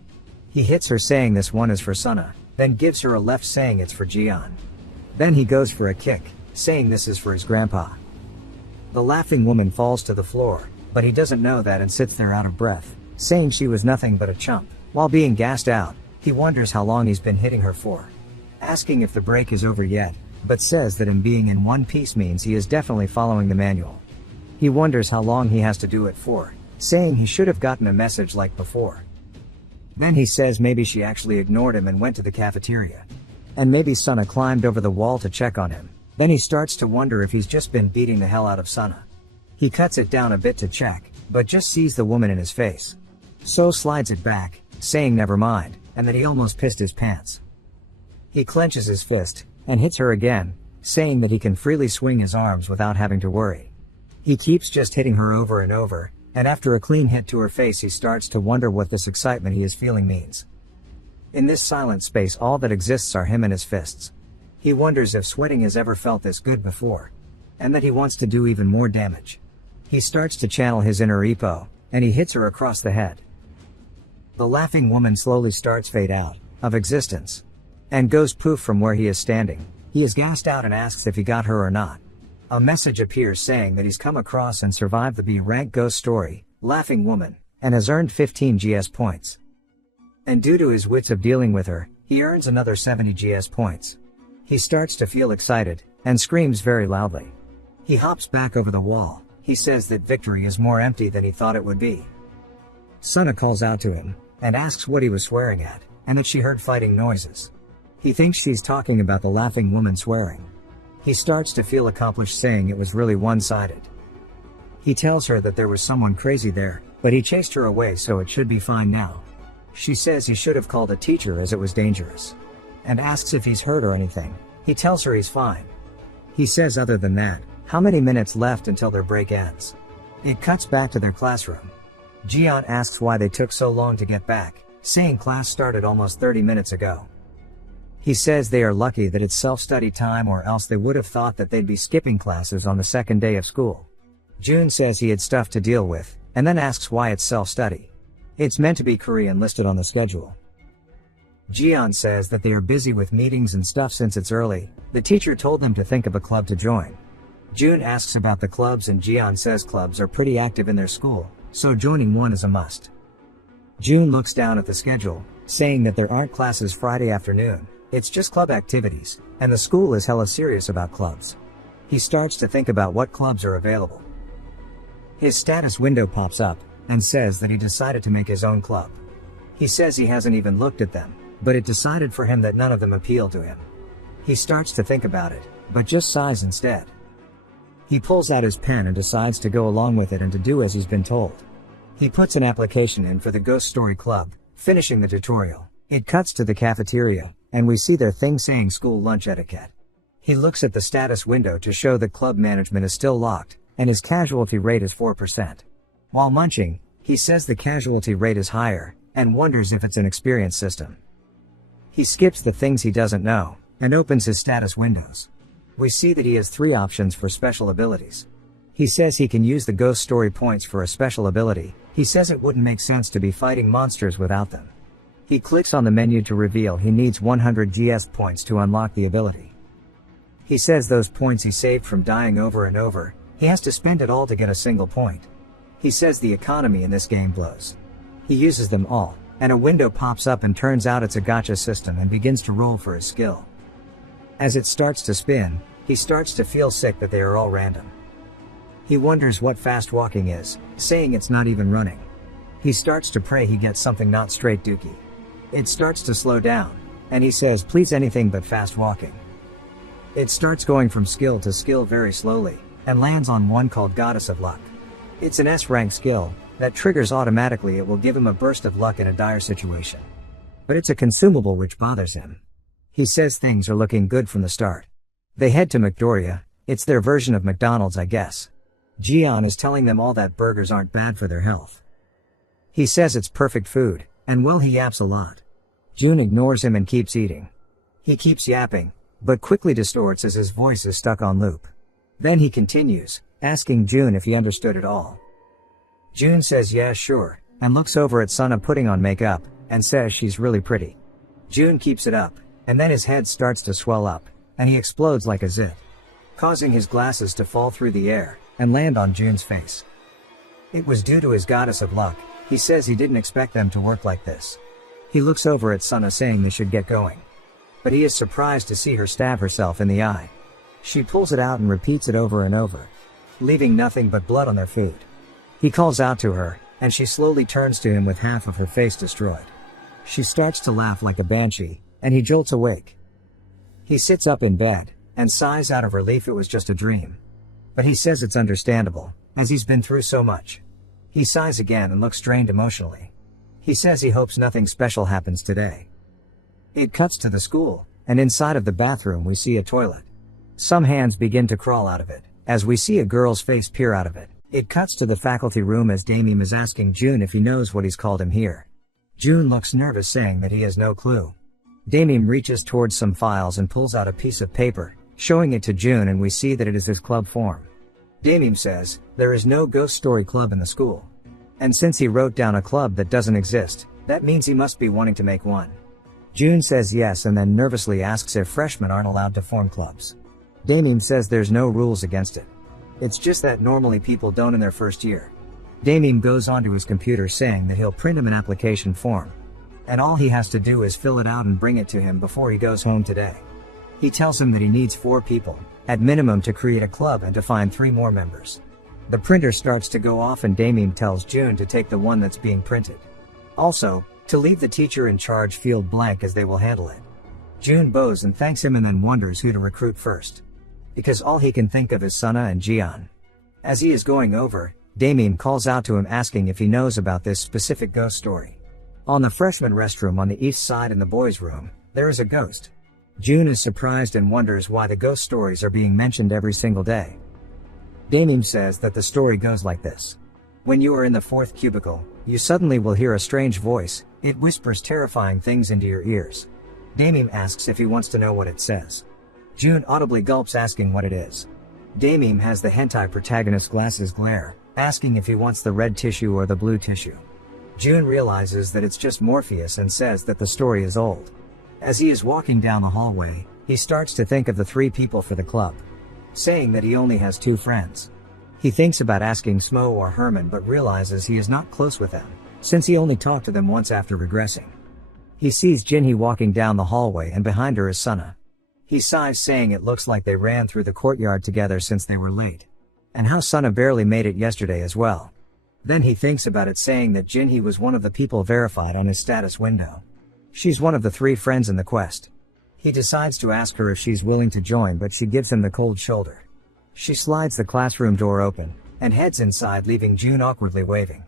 He hits her saying this one is for Sunna, then gives her a left saying it's for Jian. Then he goes for a kick, saying this is for his grandpa. The laughing woman falls to the floor, but he doesn't know that and sits there out of breath, saying she was nothing but a chump. While being gassed out, he wonders how long he's been hitting her for. Asking if the break is over yet, but says that him being in one piece means he is definitely following the manual. He wonders how long he has to do it for, saying he should have gotten a message like before. Then he says maybe she actually ignored him and went to the cafeteria. And maybe Sunna climbed over the wall to check on him. Then he starts to wonder if he's just been beating the hell out of Sunna. He cuts it down a bit to check, but just sees the woman in his face. So slides it back, saying never mind, and that he almost pissed his pants. He clenches his fist, and hits her again, saying that he can freely swing his arms without having to worry. He keeps just hitting her over and over, and after a clean hit to her face he starts to wonder what this excitement he is feeling means. In this silent space all that exists are him and his fists. He wonders if sweating has ever felt this good before, and that he wants to do even more damage. He starts to channel his inner Ippo, and he hits her across the head. The laughing woman slowly starts fade out of existence, and goes poof from where he is standing. He is gassed out and asks if he got her or not. A message appears saying that he's come across and survived the B-rank ghost story, laughing woman, and has earned 15 GS points. And due to his wits of dealing with her, he earns another 70 GS points. He starts to feel excited, and screams very loudly. He hops back over the wall. He says that victory is more empty than he thought it would be. Sunna calls out to him, and asks what he was swearing at, and that she heard fighting noises. He thinks she's talking about the laughing woman swearing. He starts to feel accomplished, saying it was really one-sided. He tells her that there was someone crazy there, but he chased her away so it should be fine now. She says he should have called a teacher as it was dangerous. And asks if he's hurt or anything. He tells her he's fine. He says other than that, how many minutes left until their break ends? It cuts back to their classroom. Jian asks why they took so long to get back, saying class started almost 30 minutes ago. He says they are lucky that it's self-study time, or else they would have thought that they'd be skipping classes on the second day of school. June says he had stuff to deal with, and then asks why it's self-study. It's meant to be Korean listed on the schedule. Jian says that they are busy with meetings and stuff since it's early. The teacher told them to think of a club to join. June asks about the clubs, and Jian says clubs are pretty active in their school, so joining one is a must. June looks down at the schedule, saying that there aren't classes Friday afternoon. It's just club activities, and the school is hella serious about clubs. He starts to think about what clubs are available. His status window pops up, and says that he decided to make his own club. He says he hasn't even looked at them, but it decided for him that none of them appeal to him. He starts to think about it, but just sighs instead. He pulls out his pen and decides to go along with it and to do as he's been told. He puts an application in for the Ghost Story Club, finishing the tutorial. It cuts to the cafeteria, and we see their thing saying school lunch etiquette. He looks at the status window to show that club management is still locked, and his casualty rate is 4%. While munching, he says the casualty rate is higher, and wonders if it's an experience system. He skips the things he doesn't know, and opens his status windows. We see that he has 3 options for special abilities. He says he can use the ghost story points for a special ability. He says it wouldn't make sense to be fighting monsters without them. He clicks on the menu to reveal he needs 100 GS points to unlock the ability. He says those points he saved from dying over and over, He has to spend it all to get a single point. He says the economy in this game blows. He uses them all, and a window pops up and turns out it's a gacha system and begins to roll for his skill. As it starts to spin, he starts to feel sick that they are all random. He wonders what fast walking is, saying it's not even running. He starts to pray he gets something not straight dookie. It starts to slow down, and he says please anything but fast walking. It starts going from skill to skill very slowly, and lands on one called Goddess of Luck. It's an S-rank skill that triggers automatically. It will give him a burst of luck in a dire situation. But it's a consumable which bothers him. He says things are looking good from the start. They head to McDoria. It's their version of McDonald's, I guess. Jian is telling them all that burgers aren't bad for their health. He says it's perfect food, and well, he yaps a lot. June ignores him and keeps eating. He keeps yapping, but quickly distorts as his voice is stuck on loop. Then he continues, asking June if he understood it all. June says yeah sure, and looks over at Sana putting on makeup, and says she's really pretty. June keeps it up, and then his head starts to swell up, and he explodes like a zit, causing his glasses to fall through the air, and land on June's face. It was due to his Goddess of Luck. He says he didn't expect them to work like this. He looks over at Sana saying they should get going. But he is surprised to see her stab herself in the eye. She pulls it out and repeats it over and over, leaving nothing but blood on their food. He calls out to her, and she slowly turns to him with half of her face destroyed. She starts to laugh like a banshee, and he jolts awake. He sits up in bed, and sighs out of relief it was just a dream. But he says it's understandable, as he's been through so much. He sighs again and looks drained emotionally. He says he hopes nothing special happens today. It cuts to the school, and inside of the bathroom we see a toilet. Some hands begin to crawl out of it, as we see a girl's face peer out of it. It cuts to the faculty room as Damien is asking June if he knows what he's called him here. June looks nervous, saying that he has no clue. Damien reaches towards some files and pulls out a piece of paper, showing it to June, and we see that it is his club form. Damien says, there is no ghost story club in the school. And since he wrote down a club that doesn't exist, that means he must be wanting to make one. June says yes and then nervously asks if freshmen aren't allowed to form clubs. Damien says there's no rules against it. It's just that normally people don't in their first year. Damien goes onto his computer saying that he'll print him an application form. And all he has to do is fill it out and bring it to him before he goes home today. He tells him that he needs 4 people, at minimum, to create a club and to find 3 more members. The printer starts to go off and Damien tells June to take the one that's being printed. Also, to leave the teacher in charge field blank as they will handle it. June bows and thanks him and then wonders who to recruit first. Because all he can think of is Sana and Jian. As he is going over, Damien calls out to him asking if he knows about this specific ghost story. On the freshman restroom on the east side in the boys' room, there is a ghost. June is surprised and wonders why the ghost stories are being mentioned every single day. Damien says that the story goes like this. When you are in the 4th cubicle, you suddenly will hear a strange voice. It whispers terrifying things into your ears. Damien asks if he wants to know what it says. June audibly gulps, asking what it is. Damien has the hentai protagonist's glasses glare, asking if he wants the red tissue or the blue tissue. June realizes that it's just Morpheus and says that the story is old. As he is walking down the hallway, he starts to think of the 3 people for the club, saying that he only has 2 friends. He thinks about asking Smo or Herman but realizes he is not close with them, since he only talked to them once after regressing. He sees Jinhee walking down the hallway and behind her is Sana. He sighs, saying it looks like they ran through the courtyard together since they were late. And how Sana barely made it yesterday as well. Then he thinks about it, saying that Jinhee was one of the people verified on his status window. She's one of the 3 friends in the quest. He decides to ask her if she's willing to join, but she gives him the cold shoulder. She slides the classroom door open, and heads inside, leaving June awkwardly waving.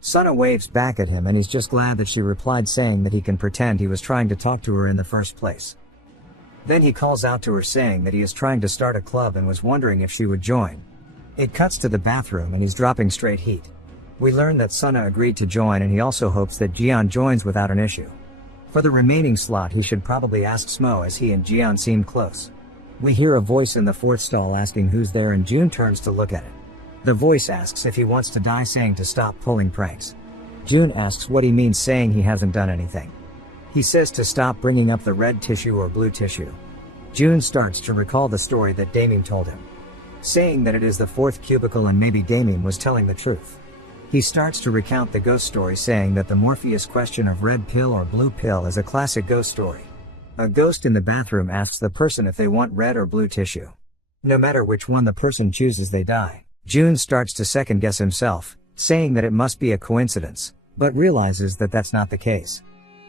Sana waves back at him and he's just glad that she replied, saying that he can pretend he was trying to talk to her in the first place. Then he calls out to her saying that he is trying to start a club and was wondering if she would join. It cuts to the bathroom and he's dropping straight heat. We learn that Sana agreed to join and he also hopes that Jian joins without an issue. For the remaining slot he should probably ask Smo, as he and Jian seem close. We hear a voice in the 4th stall asking who's there and June turns to look at it. The voice asks if he wants to die, saying to stop pulling pranks. June asks what he means, saying he hasn't done anything. He says to stop bringing up the red tissue or blue tissue. June starts to recall the story that Damien told him. saying that it is the fourth cubicle and maybe Damien was telling the truth. He starts to recount the ghost story, saying that the Morpheus question of red pill or blue pill is a classic ghost story. A ghost in the bathroom asks the person if they want red or blue tissue. No matter which one the person chooses, they die. June starts to second guess himself, saying that it must be a coincidence, but realizes that that's not the case.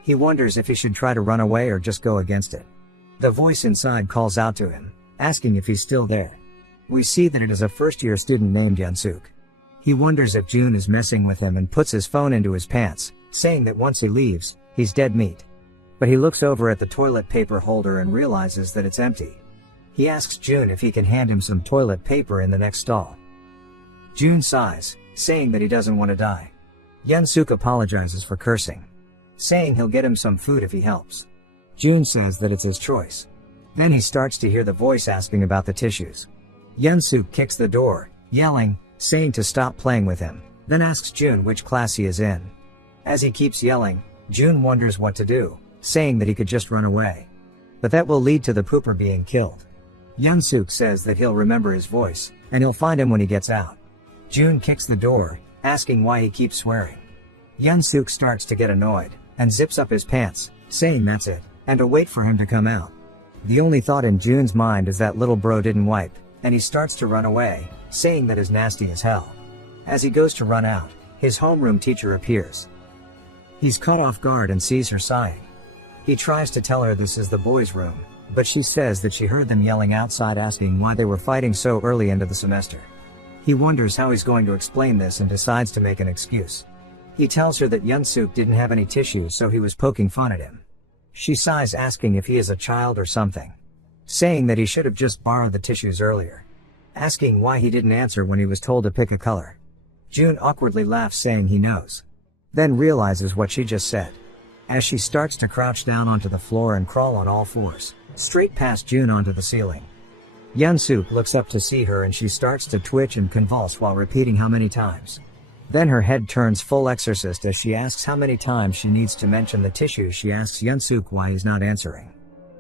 He wonders if he should try to run away or just go against it. The voice inside calls out to him, asking if he's still there. We see that it is a first-year student named Yunsuk. He wonders if June is messing with him and puts his phone into his pants, saying that once he leaves, he's dead meat. But he looks over at the toilet paper holder and realizes that it's empty. He asks June if he can hand him some toilet paper in the next stall. June sighs, saying that he doesn't want to die. Yunsuk apologizes for cursing, saying he'll get him some food if he helps. June says that it's his choice. Then he starts to hear the voice asking about the tissues. Yunsuk kicks the door, yelling, saying to stop playing with him, then asks June which class he is in. As he keeps yelling, June wonders what to do, saying that he could just run away. But that will lead to the pooper being killed. Yunsuk says that he'll remember his voice, and he'll find him when he gets out. June kicks the door, asking why he keeps swearing. Yunsuk starts to get annoyed, and zips up his pants, saying that's it, and to wait for him to come out. The only thought in June's mind is that little bro didn't wipe, and he starts to run away, saying that is nasty as hell. As he goes to run out, his homeroom teacher appears. He's caught off guard and sees her sighing. He tries to tell her this is the boys' room, but she says that she heard them yelling outside asking why they were fighting so early into the semester. He wonders how he's going to explain this and decides to make an excuse. He tells her that Yunsuk didn't have any tissues, so he was poking fun at him. She sighs, asking if he is a child or something, saying that he should have just borrowed the tissues earlier, asking why he didn't answer when he was told to pick a color. June awkwardly laughs, saying he knows, then realizes what she just said. As she starts to crouch down onto the floor and crawl on all fours, straight past June onto the ceiling. Yunsuk looks up to see her and she starts to twitch and convulse while repeating how many times. Then her head turns full exorcist as she asks how many times she needs to mention the tissues. She asks Yunsuk why he's not answering.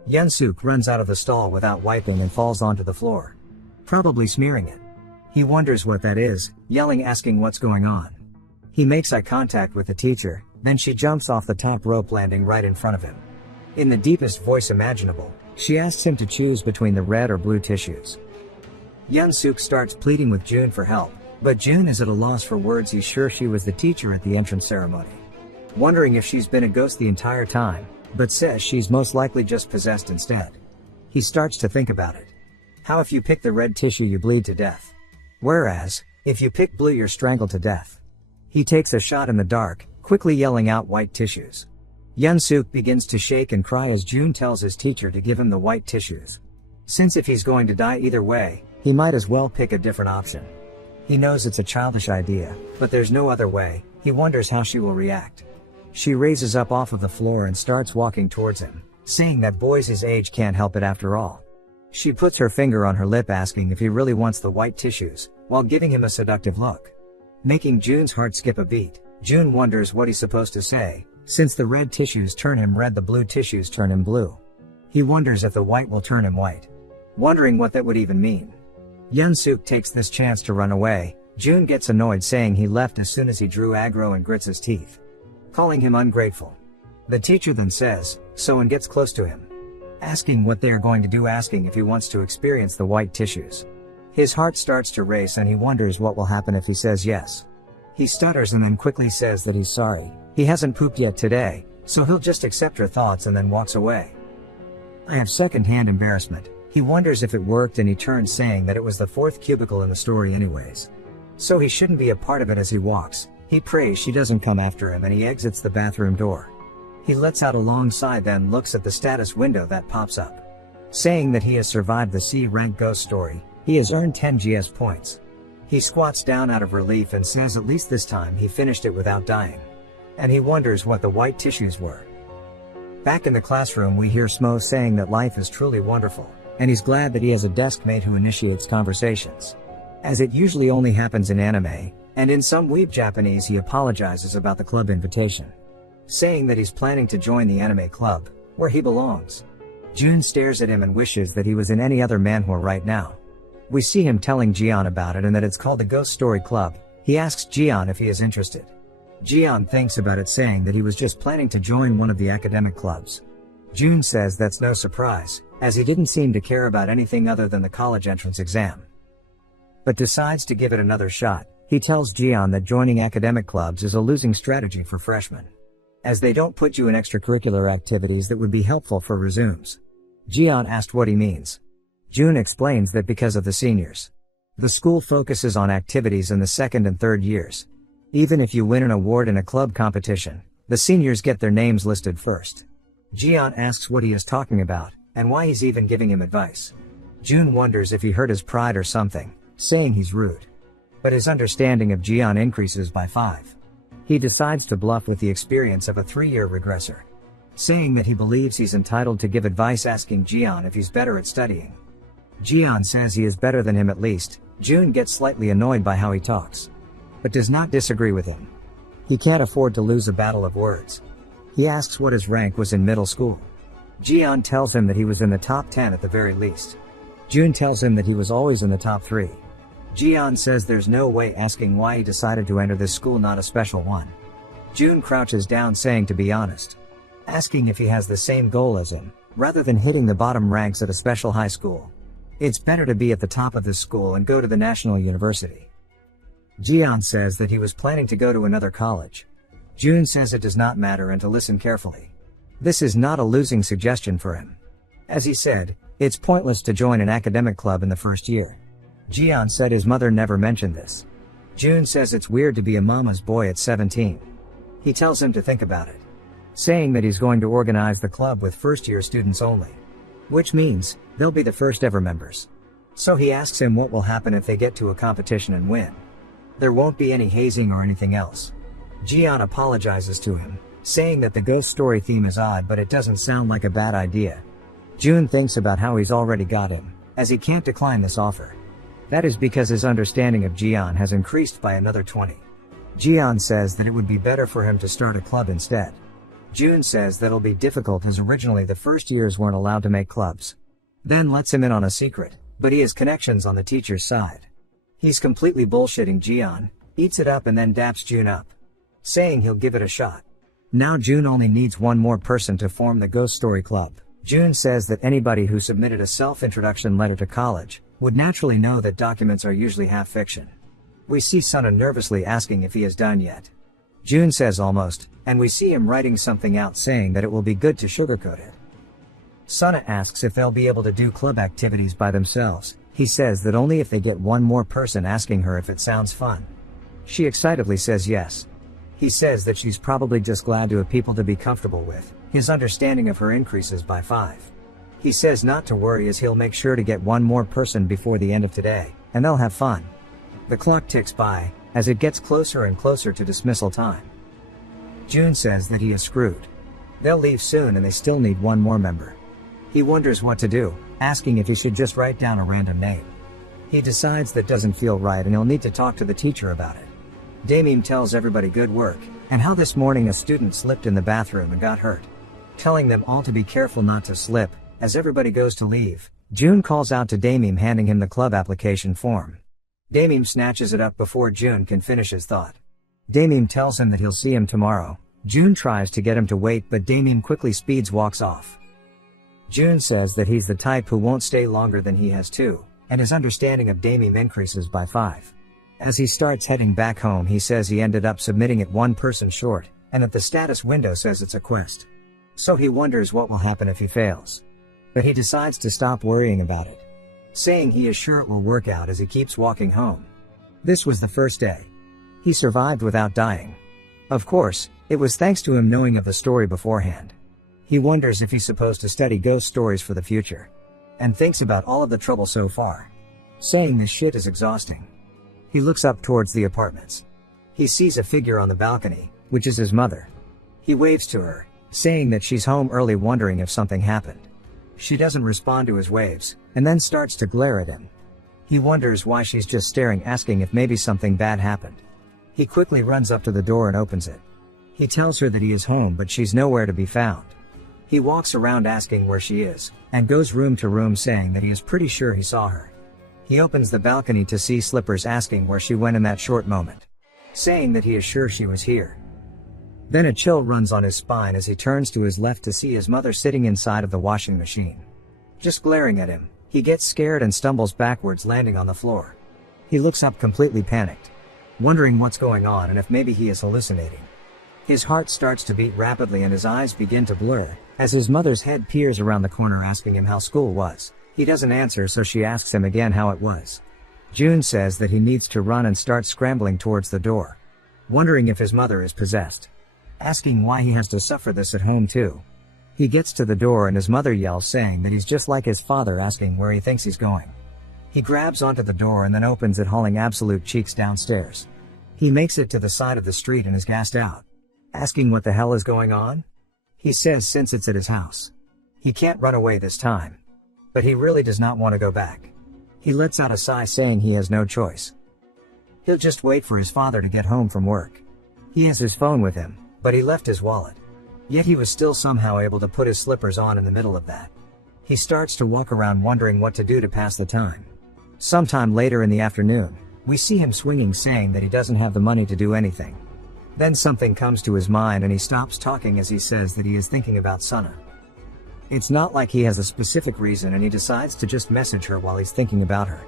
Yunsuk runs out of the stall without wiping and falls onto the floor, probably smearing it. He wonders what that is, yelling, asking what's going on. He makes eye contact with the teacher, then she jumps off the top rope, landing right in front of him. In the deepest voice imaginable, she asks him to choose between the red or blue tissues. Yunsuk starts pleading with June for help, but June is at a loss for words. He's sure she was the teacher at the entrance ceremony, wondering if she's been a ghost the entire time, but says she's most likely just possessed instead. He starts to think about it. How if you pick the red tissue you bleed to death, whereas, if you pick blue you're strangled to death. He takes a shot in the dark, quickly yelling out white tissues. Yunsuk begins to shake and cry as June tells his teacher to give him the white tissues, since if he's going to die either way, he might as well pick a different option. He knows it's a childish idea, but there's no other way. He wonders how she will react. She raises up off of the floor and starts walking towards him, saying that boys his age can't help it after all. She puts her finger on her lip, asking if he really wants the white tissues, while giving him a seductive look, making June's heart skip a beat. June wonders what he's supposed to say, since the red tissues turn him red, the blue tissues turn him blue. He wonders if the white will turn him white, wondering what that would even mean. Yunsuk takes this chance to run away. June gets annoyed, saying he left as soon as he drew aggro and grits his teeth, calling him ungrateful. The teacher then says so and gets close to him, asking what they are going to do, asking if he wants to experience the white tissues. His heart starts to race and he wonders what will happen if he says yes. He stutters and then quickly says that he's sorry. He hasn't pooped yet today, so he'll just accept her thoughts and then walks away. I have second-hand embarrassment. He wonders if it worked and he turns, saying that it was the fourth cubicle in the story anyways, so he shouldn't be a part of it. As he walks, he prays she doesn't come after him and he exits the bathroom door. He lets out a long sigh, then looks at the status window that pops up, saying that he has survived the C-rank ghost story. He has earned 10 GS points. He squats down out of relief and says at least this time he finished it without dying. And he wonders what the white tissues were. Back in the classroom we hear Smo saying that life is truly wonderful, and he's glad that he has a desk mate who initiates conversations, as it usually only happens in anime, and in some weeb Japanese. He apologizes about the club invitation, saying that he's planning to join the anime club, where he belongs. June stares at him and wishes that he was in any other manhwa right now. We see him telling Jian about it and that it's called the Ghost Story Club. He asks Jian if he is interested. Jian thinks about it, saying that he was just planning to join one of the academic clubs. Jun says that's no surprise, as he didn't seem to care about anything other than the college entrance exam, but decides to give it another shot. He tells Jian that joining academic clubs is a losing strategy for freshmen, as they don't put you in extracurricular activities that would be helpful for resumes. Jian asked what he means. Jun explains that because of the seniors, the school focuses on activities in the second and third years. Even if you win an award in a club competition, the seniors get their names listed first. Jian asks what he is talking about, and why he's even giving him advice. Jun wonders if he hurt his pride or something, saying he's rude. But his understanding of Jian increases by 5. He decides to bluff with the experience of a 3-year regressor, saying that he believes he's entitled to give advice, asking Jian if he's better at studying. Jian says he is better than him at least. Jun gets slightly annoyed by how he talks, but does not disagree with him. He can't afford to lose a battle of words. He asks what his rank was in middle school. Jian tells him that he was in the top 10 at the very least. Jun tells him that he was always in the top 3. Jian says there's no way, asking why he decided to enter this school, not a special one. Jun crouches down, saying to be honest, asking if he has the same goal as him, rather than hitting the bottom ranks at a special high school. It's better to be at the top of this school and go to the national university. Jian says that he was planning to go to another college. Jun says it does not matter and to listen carefully. This is not a losing suggestion for him. As he said, it's pointless to join an academic club in the first year. Jian said his mother never mentioned this. Jun says it's weird to be a mama's boy at 17. He tells him to think about it, saying that he's going to organize the club with first-year students only, which means they'll be the first ever members. So he asks him what will happen if they get to a competition and win. There won't be any hazing or anything else. Jian apologizes to him, saying that the ghost story theme is odd, but it doesn't sound like a bad idea. Jun thinks about how he's already got him, as he can't decline this offer. That is because his understanding of Jian has increased by another 20. Jian says that it would be better for him to start a club instead. Jun says that'll be difficult, as originally the first years weren't allowed to make clubs. Then lets him in on a secret, but he has connections on the teacher's side. He's completely bullshitting Jian, eats it up and then daps Jun up, saying he'll give it a shot. Now Jun only needs one more person to form the Ghost Story Club. Jun says that anybody who submitted a self-introduction letter to college would naturally know that documents are usually half fiction. We see Sana nervously asking if he is done yet. Jun says almost, and we see him writing something out, saying that it will be good to sugarcoat it. Sana asks if they'll be able to do club activities by themselves. He says that only if they get one more person, asking her if it sounds fun. She excitedly says yes. He says that she's probably just glad to have people to be comfortable with. His understanding of her increases by 5. He says not to worry, as he'll make sure to get one more person before the end of today, and they'll have fun. The clock ticks by, as it gets closer and closer to dismissal time. Jun says that he is screwed. They'll leave soon and they still need one more member. He wonders what to do, asking if he should just write down a random name. He decides that doesn't feel right and he'll need to talk to the teacher about it. Damim tells everybody good work, and how this morning a student slipped in the bathroom and got hurt, telling them all to be careful not to slip. As everybody goes to leave, Jun calls out to Damim, handing him the club application form. Damim snatches it up before Jun can finish his thought. Damim tells him that he'll see him tomorrow. Jun tries to get him to wait, but Damim quickly walks off. Jun says that he's the type who won't stay longer than he has to, and his understanding of Damim increases by 5. As he starts heading back home, he says he ended up submitting it one person short, and that the status window says it's a quest. So he wonders what will happen if he fails. But he decides to stop worrying about it, saying he is sure it will work out, as he keeps walking home. This was the first day. He survived without dying. Of course, it was thanks to him knowing of the story beforehand. He wonders if he's supposed to study ghost stories for the future, and thinks about all of the trouble so far, saying this shit is exhausting. He looks up towards the apartments. He sees a figure on the balcony, which is his mother. He waves to her, saying that she's home early, wondering if something happened. She doesn't respond to his waves, and then starts to glare at him. He wonders why she's just staring, asking if maybe something bad happened. He quickly runs up to the door and opens it. He tells her that he is home, but she's nowhere to be found. He walks around asking where she is, and goes room to room, saying that he is pretty sure he saw her. He opens the balcony to see Slippers asking where she went in that short moment, saying that he is sure she was here. Then a chill runs on his spine as he turns to his left to see his mother sitting inside of the washing machine, just glaring at him. He gets scared and stumbles backwards, landing on the floor. He looks up completely panicked, wondering what's going on and if maybe he is hallucinating. His heart starts to beat rapidly and his eyes begin to blur, as his mother's head peers around the corner asking him how school was. He doesn't answer, so she asks him again how it was. June says that he needs to run and starts scrambling towards the door, wondering if his mother is possessed, asking why he has to suffer this at home too. He gets to the door and his mother yells, saying that he's just like his father, asking where he thinks he's going. He grabs onto the door and then opens it, hauling absolute cheeks downstairs. He makes it to the side of the street and is gassed out, asking what the hell is going on. He says since it's at his house, he can't run away this time, but he really does not want to go back. He lets out a sigh, saying he has no choice. He'll just wait for his father to get home from work. He has his phone with him, but he left his wallet. Yet he was still somehow able to put his slippers on in the middle of that. He starts to walk around wondering what to do to pass the time. Sometime later in the afternoon, we see him swinging, saying that he doesn't have the money to do anything. Then something comes to his mind and he stops talking as he says that he is thinking about Sana. It's not like he has a specific reason, and he decides to just message her while he's thinking about her.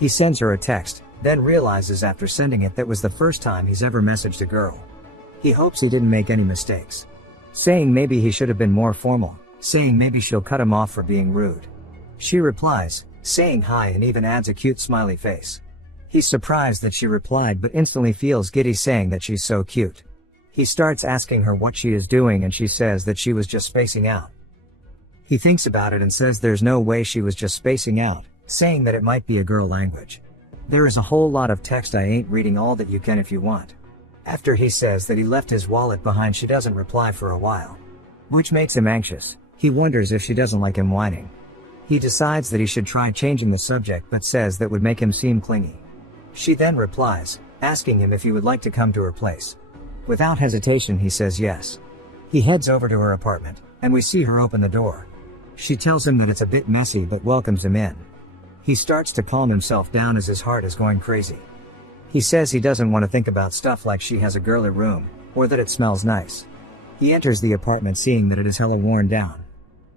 He sends her a text, then realizes after sending it that was the first time he's ever messaged a girl. He hopes he didn't make any mistakes, saying maybe he should have been more formal, saying maybe she'll cut him off for being rude. She replies, saying hi, and even adds a cute smiley face. He's surprised that she replied, but instantly feels giddy, saying that she's so cute. He starts asking her what she is doing and she says that she was just spacing out. He thinks about it and says there's no way she was just spacing out, saying that it might be a girl language. There is a whole lot of text, I ain't reading all that, you can if you want. After he says that he left his wallet behind, she doesn't reply for a while, which makes him anxious. He wonders if she doesn't like him whining. He decides that he should try changing the subject, but says that would make him seem clingy. She then replies, asking him if he would like to come to her place. Without hesitation, he says yes. He heads over to her apartment, and we see her open the door. She tells him that it's a bit messy but welcomes him in. He starts to calm himself down as his heart is going crazy. He says he doesn't want to think about stuff like she has a girly room, or that it smells nice. He enters the apartment seeing that it is hella worn down,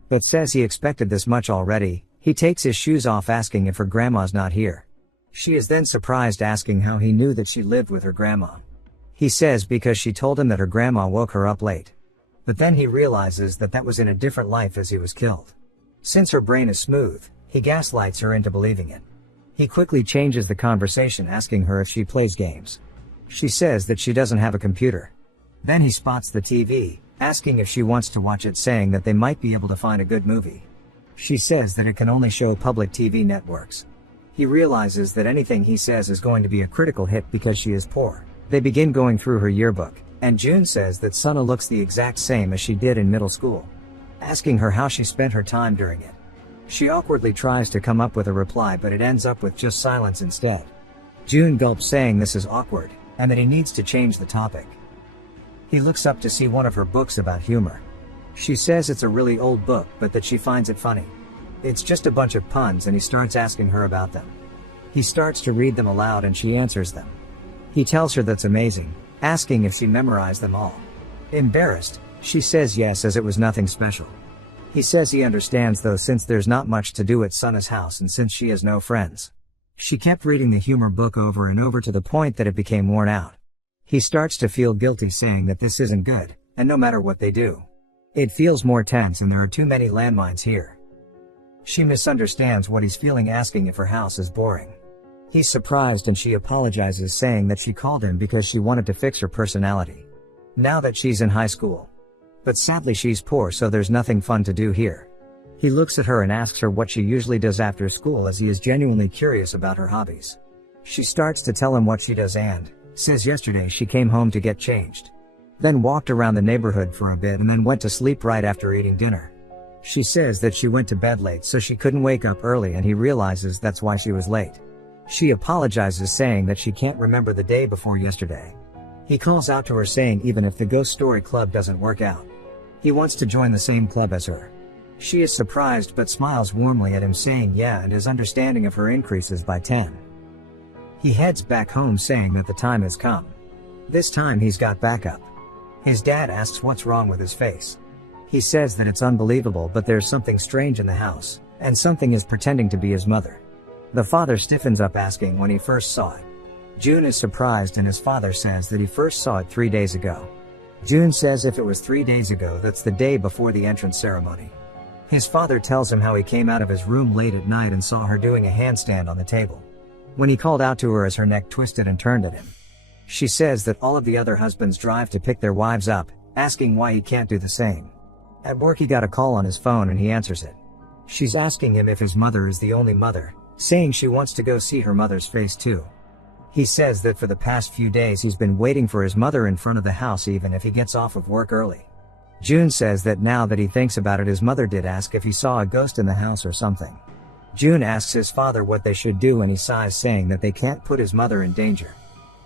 but says he expected this much already. He takes his shoes off, asking if her grandma's not here. She is then surprised, asking how he knew that she lived with her grandma. He says because she told him that her grandma woke her up late. But then he realizes that that was in a different life as he was killed. Since her brain is smooth, he gaslights her into believing it. He quickly changes the conversation, asking her if she plays games. She says that she doesn't have a computer. Then he spots the TV, asking if she wants to watch it, saying that they might be able to find a good movie. She says that it can only show public TV networks. He realizes that anything he says is going to be a critical hit because she is poor. They begin going through her yearbook, and June says that Sana looks the exact same as she did in middle school, asking her how she spent her time during it. She awkwardly tries to come up with a reply, but it ends up with just silence instead. June gulps, saying this is awkward, and that he needs to change the topic. He looks up to see one of her books about humor. She says it's a really old book, but that she finds it funny. It's just a bunch of puns, and he starts asking her about them. He starts to read them aloud and she answers them. He tells her that's amazing, asking if she memorized them all. Embarrassed, she says yes, as it was nothing special. He says he understands though, since there's not much to do at Sana's house and since she has no friends. She kept reading the humor book over and over to the point that it became worn out. He starts to feel guilty, saying that this isn't good, and no matter what they do, it feels more tense and there are too many landmines here. She misunderstands what he's feeling, asking if her house is boring. He's surprised and she apologizes, saying that she called him because she wanted to fix her personality, now that she's in high school. But sadly she's poor, so there's nothing fun to do here. He looks at her and asks her what she usually does after school, as he is genuinely curious about her hobbies. She starts to tell him what she does and says yesterday she came home to get changed, then walked around the neighborhood for a bit and then went to sleep right after eating dinner. She says that she went to bed late so she couldn't wake up early, and he realizes that's why she was late. She apologizes, saying that she can't remember the day before yesterday. He calls out to her, saying even if the ghost story club doesn't work out, he wants to join the same club as her. She is surprised but smiles warmly at him, saying yeah, and his understanding of her increases by 10. He heads back home saying that the time has come. This time he's got backup. His dad asks what's wrong with his face. He says that it's unbelievable, but there's something strange in the house, and something is pretending to be his mother. The father stiffens up, asking when he first saw it. June is surprised, and his father says that he first saw it 3 days ago. June says if it was 3 days ago, that's the day before the entrance ceremony. His father tells him how he came out of his room late at night and saw her doing a handstand on the table. When he called out to her as her neck twisted and turned at him. She says that all of the other husbands drive to pick their wives up, asking why he can't do the same. At work he got a call on his phone and he answers it. She's asking him if his mother is the only mother, saying she wants to go see her mother's face too. He says that for the past few days he's been waiting for his mother in front of the house even if he gets off of work early. June says that now that he thinks about it, his mother did ask if he saw a ghost in the house or something. June asks his father what they should do and he sighs, saying that they can't put his mother in danger.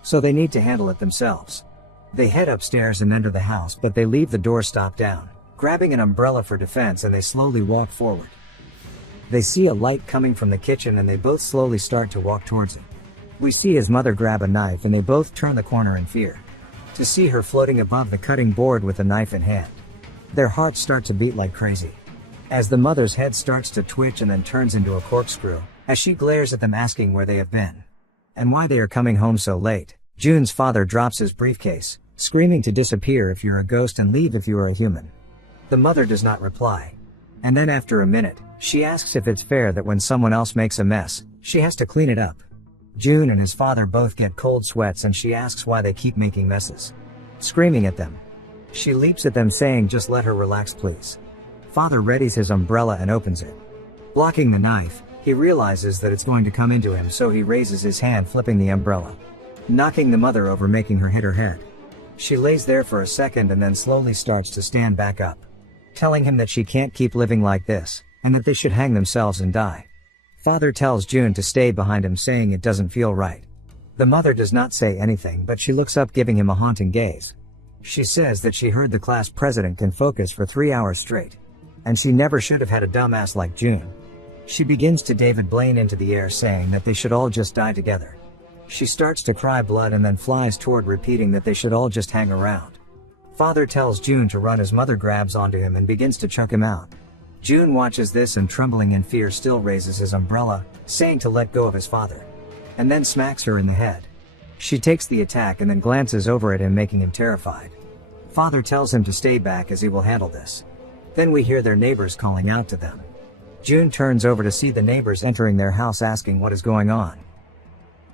So they need to handle it themselves. They head upstairs and enter the house, but they leave the door stopped down, grabbing an umbrella for defense, and they slowly walk forward. They see a light coming from the kitchen and they both slowly start to walk towards it. We see his mother grab a knife and they both turn the corner in fear. To see her floating above the cutting board with a knife in hand. Their hearts start to beat like crazy. As the mother's head starts to twitch and then turns into a corkscrew, as she glares at them asking where they have been. And why they are coming home so late. June's father drops his briefcase, screaming to disappear if you're a ghost and leave if you are a human. The mother does not reply. And then after a minute, she asks if it's fair that when someone else makes a mess, she has to clean it up. June and his father both get cold sweats and she asks why they keep making messes. Screaming at them. She leaps at them, saying just let her relax please. Father readies his umbrella and opens it. Blocking the knife, he realizes that it's going to come into him, so he raises his hand, flipping the umbrella. Knocking the mother over, making her hit her head. She lays there for a second and then slowly starts to stand back up. Telling him that she can't keep living like this, and that they should hang themselves and die. Father tells June to stay behind him, saying it doesn't feel right. The mother does not say anything, but she looks up, giving him a haunting gaze. She says that she heard the class president can focus for 3 hours straight. And she never should have had a dumbass like June. She begins to David Blaine into the air, saying that they should all just die together. She starts to cry blood and then flies toward, repeating that they should all just hang around. Father tells June to run. His mother grabs onto him and begins to chuck him out. June watches this and, trembling in fear, still raises his umbrella, saying to let go of his father. And then smacks her in the head. She takes the attack and then glances over at him, making him terrified. Father tells him to stay back as he will handle this. Then we hear their neighbors calling out to them. June turns over to see the neighbors entering their house, asking what is going on.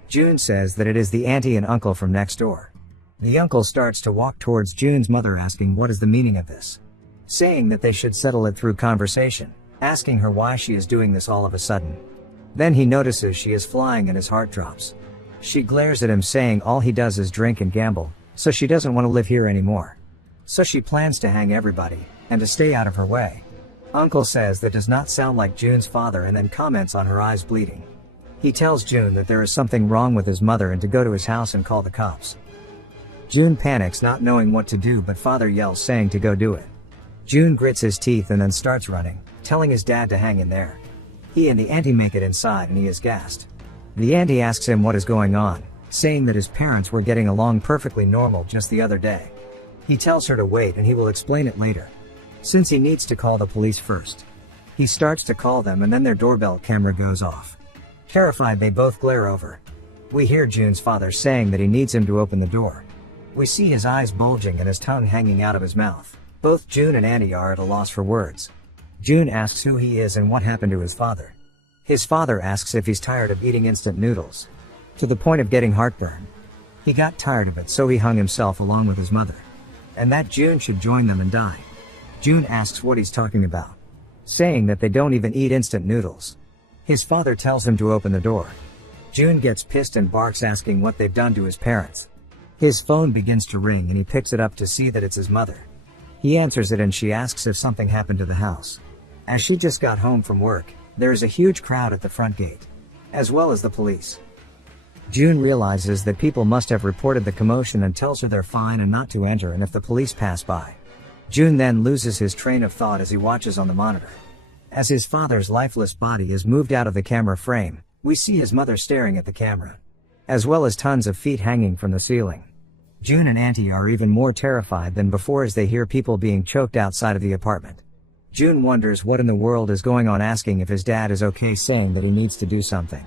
June says that it is the auntie and uncle from next door. The uncle starts to walk towards June's mother, asking what is the meaning of this. Saying that they should settle it through conversation, asking her why she is doing this all of a sudden. Then he notices she is flying and his heart drops. She glares at him, saying all he does is drink and gamble, so she doesn't want to live here anymore. So she plans to hang everybody, and to stay out of her way. Uncle says that does not sound like June's father, and then comments on her eyes bleeding. He tells June that there is something wrong with his mother and to go to his house and call the cops. June panics, not knowing what to do, but father yells, saying to go do it. June grits his teeth and then starts running, telling his dad to hang in there. He and the auntie make it inside and he is gassed. The auntie asks him what is going on, saying that his parents were getting along perfectly normal just the other day. He tells her to wait and he will explain it later, since he needs to call the police first. He starts to call them and then their doorbell camera goes off. Terrified, they both glare over. We hear June's father saying that he needs him to open the door. We see his eyes bulging and his tongue hanging out of his mouth. Both June and Annie are at a loss for words. June asks who he is and what happened to his father. His father asks if he's tired of eating instant noodles, to the point of getting heartburn. He got tired of it, so he hung himself along with his mother. And that June should join them and die. June asks what he's talking about, saying that they don't even eat instant noodles. His father tells him to open the door. June gets pissed and barks, asking what they've done to his parents. His phone begins to ring and he picks it up to see that it's his mother. He answers it and she asks if something happened to the house. As she just got home from work, there is a huge crowd at the front gate, as well as the police. June realizes that people must have reported the commotion and tells her they're fine and not to enter and if the police pass by. June then loses his train of thought as he watches on the monitor. As his father's lifeless body is moved out of the camera frame, we see his mother staring at the camera, as well as tons of feet hanging from the ceiling. June and Auntie are even more terrified than before as they hear people being choked outside of the apartment. June wonders what in the world is going on, asking if his dad is okay, saying that he needs to do something.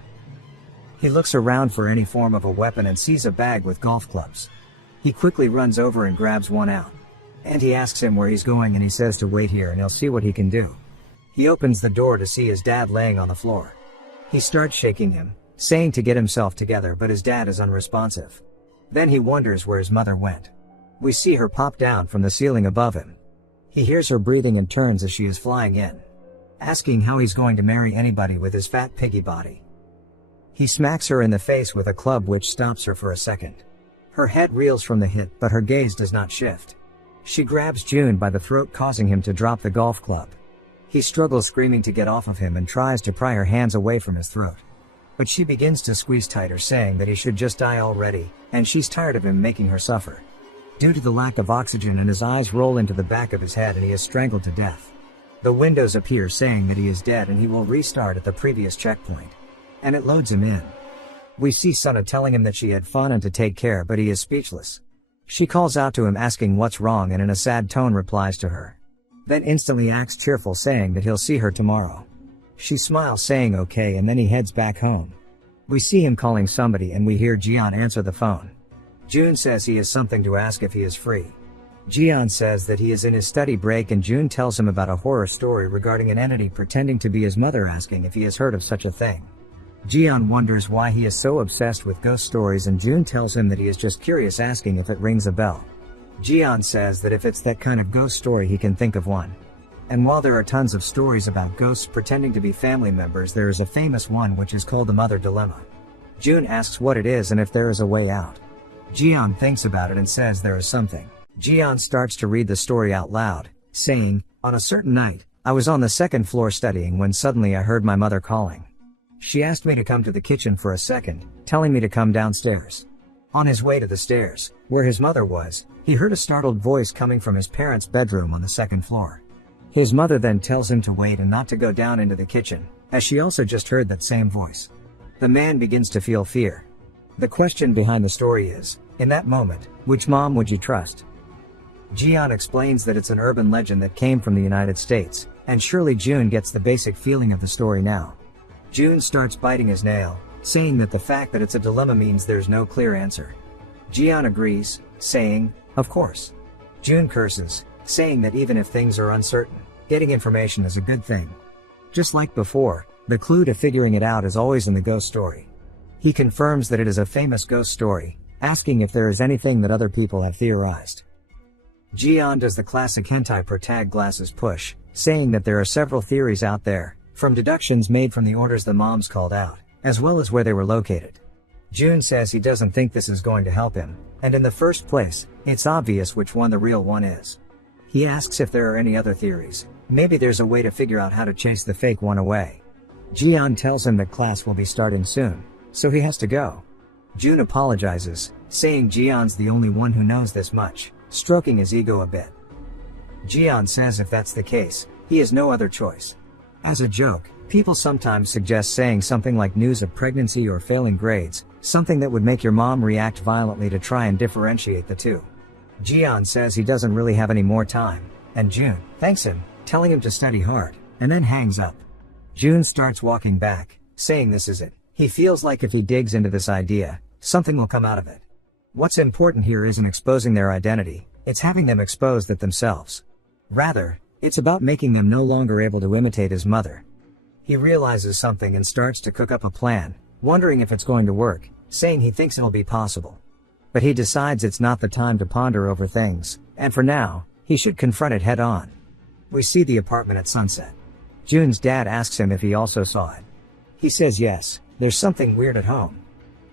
He looks around for any form of a weapon and sees a bag with golf clubs. He quickly runs over and grabs one out. Auntie asks him where he's going and he says to wait here and he'll see what he can do. He opens the door to see his dad laying on the floor. He starts shaking him, saying to get himself together, but his dad is unresponsive. Then he wonders where his mother went. We see her pop down from the ceiling above him. He hears her breathing and turns as she is flying in, asking how he's going to marry anybody with his fat piggy body. He smacks her in the face with a club, which stops her for a second. Her head reels from the hit, but her gaze does not shift. She grabs June by the throat, causing him to drop the golf club. He struggles, screaming to get off of him, and tries to pry her hands away from his throat. But she begins to squeeze tighter, saying that he should just die already, and she's tired of him making her suffer. Due to the lack of oxygen, and his eyes roll into the back of his head and he is strangled to death. The windows appear, saying that he is dead and he will restart at the previous checkpoint. And it loads him in. We see Sana telling him that she had fun and to take care, but he is speechless. She calls out to him, asking what's wrong, and in a sad tone replies to her. Then instantly acts cheerful, saying that he'll see her tomorrow. She smiles, saying okay, and then he heads back home. We see him calling somebody and we hear Jian answer the phone. June says he has something to ask if he is free. Jian says that he is in his study break, and June tells him about a horror story regarding an entity pretending to be his mother, asking if he has heard of such a thing. Jian wonders why he is so obsessed with ghost stories, and June tells him that he is just curious, asking if it rings a bell. Jian says that if it's that kind of ghost story, he can think of one. And while there are tons of stories about ghosts pretending to be family members, there is a famous one which is called the Mother Dilemma. June asks what it is and if there is a way out. Jian thinks about it and says there is something. Jian starts to read the story out loud, saying, on a certain night, I was on the second floor studying when suddenly I heard my mother calling. She asked me to come to the kitchen for a second, telling me to come downstairs. On his way to the stairs, where his mother was, he heard a startled voice coming from his parents' bedroom on the second floor. His mother then tells him to wait and not to go down into the kitchen, as she also just heard that same voice. The man begins to feel fear. The question behind the story is, in that moment, which mom would you trust? Jian explains that it's an urban legend that came from the United States, and surely June gets the basic feeling of the story now. June starts biting his nail, saying that the fact that it's a dilemma means there's no clear answer. Jian agrees, saying, of course. June curses, saying that even if things are uncertain, getting information is a good thing. Just like before, the clue to figuring it out is always in the ghost story. He confirms that it is a famous ghost story, asking if there is anything that other people have theorized. Jian does the classic hentai protag glasses push, saying that there are several theories out there, from deductions made from the orders the moms called out, as well as where they were located. June says he doesn't think this is going to help him, and in the first place, it's obvious which one the real one is. He asks if there are any other theories. Maybe there's a way to figure out how to chase the fake one away. Jian tells him that class will be starting soon, so he has to go. June apologizes, saying Jian's the only one who knows this much, stroking his ego a bit. Jian says if that's the case, he has no other choice. As a joke, people sometimes suggest saying something like news of pregnancy or failing grades, something that would make your mom react violently to try and differentiate the two. Jian says he doesn't really have any more time, and June thanks him, telling him to study hard, and then hangs up. June starts walking back, saying this is it. He feels like if he digs into this idea, something will come out of it. What's important here isn't exposing their identity, it's having them expose that themselves. Rather, it's about making them no longer able to imitate his mother. He realizes something and starts to cook up a plan, wondering if it's going to work, saying he thinks it'll be possible. But he decides it's not the time to ponder over things, and for now, he should confront it head on. We see the apartment at sunset. June's dad asks him if he also saw it. He says yes, there's something weird at home.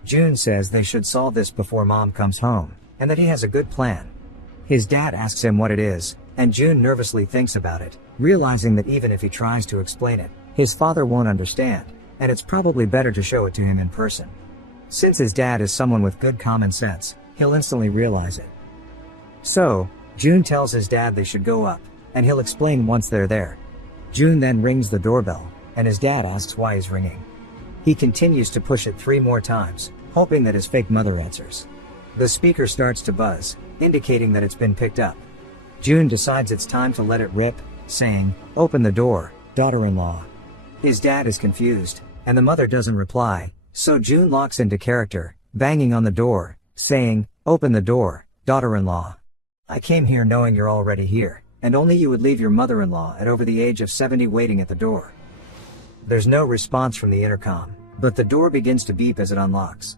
June says they should solve this before mom comes home, and that he has a good plan. His dad asks him what it is, and June nervously thinks about it, realizing that even if he tries to explain it, his father won't understand, and it's probably better to show it to him in person. Since his dad is someone with good common sense, he'll instantly realize it. So, June tells his dad they should go up, and he'll explain once they're there. June then rings the doorbell, and his dad asks why he's ringing. He continues to push it 3 more times, hoping that his fake mother answers. The speaker starts to buzz, indicating that it's been picked up. June decides it's time to let it rip, saying, "Open the door, daughter-in-law." His dad is confused, and the mother doesn't reply, so June locks into character, banging on the door, saying, "Open the door, daughter-in-law. I came here knowing you're already here, and only you would leave your mother-in-law at over the age of 70 waiting at the door." There's no response from the intercom, but the door begins to beep as it unlocks.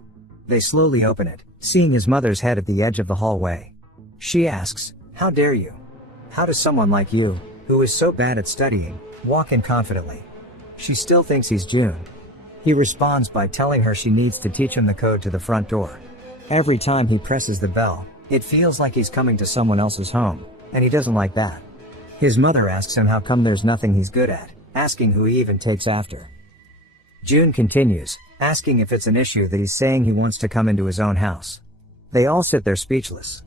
They slowly open it, seeing his mother's head at the edge of the hallway. She asks, "How dare you? How does someone like you, who is so bad at studying, walk in confidently?" She still thinks he's June. He responds by telling her she needs to teach him the code to the front door. Every time he presses the bell, it feels like he's coming to someone else's home, and he doesn't like that. His mother asks him how come there's nothing he's good at, asking who he even takes after. June continues, asking if it's an issue that he's saying he wants to come into his own house. They all sit there speechless.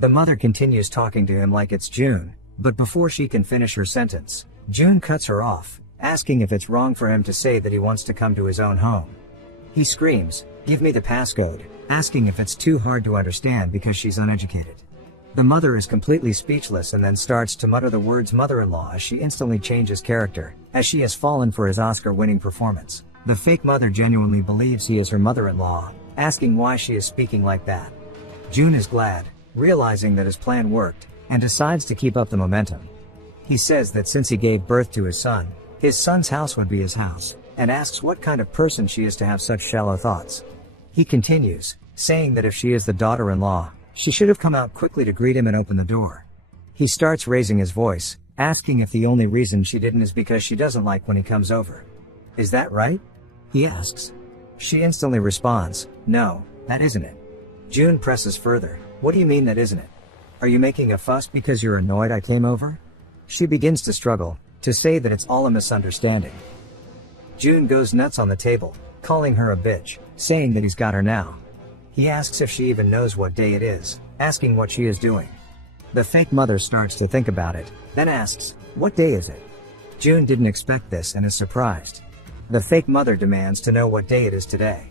The mother continues talking to him like it's June, but before she can finish her sentence, June cuts her off, asking if it's wrong for him to say that he wants to come to his own home. He screams, "Give me the passcode," asking if it's too hard to understand because she's uneducated. The mother is completely speechless and then starts to mutter the words mother-in-law as she instantly changes character, as she has fallen for his Oscar-winning performance. The fake mother genuinely believes he is her mother-in-law, asking why she is speaking like that. June is glad, realizing that his plan worked, and decides to keep up the momentum. He says that since he gave birth to his son's house would be his house, and asks what kind of person she is to have such shallow thoughts. He continues, saying that if she is the daughter-in-law, she should have come out quickly to greet him and open the door. He starts raising his voice, asking if the only reason she didn't is because she doesn't like when he comes over. "Is that right?" he asks. She instantly responds, "No, that isn't it." June presses further, "What do you mean that isn't it? Are you making a fuss because you're annoyed I came over?" She begins to struggle, to say that it's all a misunderstanding. June goes nuts on the table, calling her a bitch, saying that he's got her now. He asks if she even knows what day it is, asking what she is doing. The fake mother starts to think about it, then asks, "What day is it?" June didn't expect this and is surprised. The fake mother demands to know what day it is today.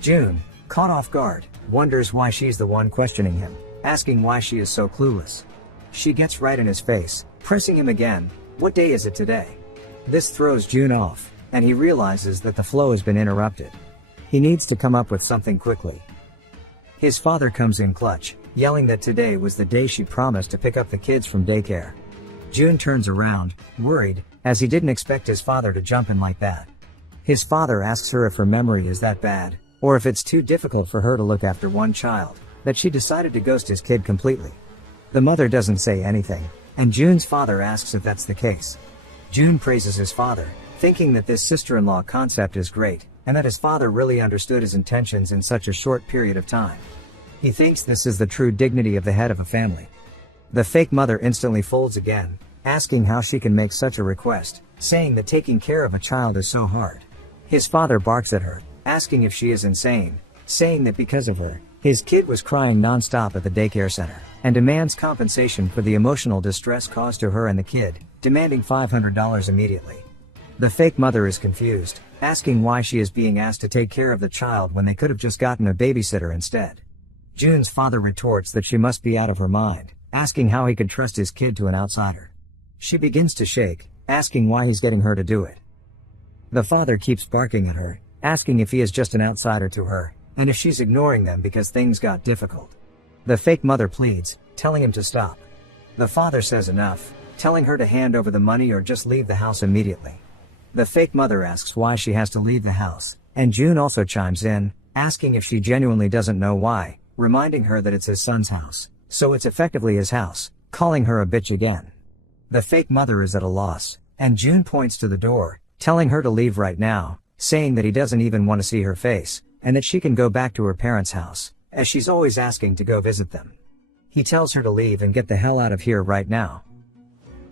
June, caught off guard, wonders why she's the one questioning him, asking why she is so clueless. She gets right in his face, pressing him again, "What day is it today?" This throws June off, and he realizes that the flow has been interrupted. He needs to come up with something quickly. His father comes in clutch, yelling that today was the day she promised to pick up the kids from daycare. June turns around, worried, as he didn't expect his father to jump in like that. His father asks her if her memory is that bad, or if it's too difficult for her to look after one child, that she decided to ghost his kid completely. The mother doesn't say anything, and June's father asks if that's the case. June praises his father, thinking that this sister-in-law concept is great, and that his father really understood his intentions in such a short period of time. He thinks this is the true dignity of the head of a family. The fake mother instantly folds again, asking how she can make such a request, saying that taking care of a child is so hard. His father barks at her, asking if she is insane, saying that because of her, his kid was crying non-stop at the daycare center, and demands compensation for the emotional distress caused to her and the kid, demanding $500 immediately. The fake mother is confused, asking why she is being asked to take care of the child when they could have just gotten a babysitter instead. June's father retorts that she must be out of her mind, asking how he could trust his kid to an outsider. She begins to shake, asking why he's getting her to do it. The father keeps barking at her, asking if he is just an outsider to her, and if she's ignoring them because things got difficult. The fake mother pleads, telling him to stop. The father says enough, telling her to hand over the money or just leave the house immediately. The fake mother asks why she has to leave the house, and June also chimes in, asking if she genuinely doesn't know why, reminding her that it's his son's house, so it's effectively his house, calling her a bitch again. The fake mother is at a loss, and June points to the door, telling her to leave right now, saying that he doesn't even want to see her face, and that she can go back to her parents' house, as she's always asking to go visit them. He tells her to leave and get the hell out of here right now.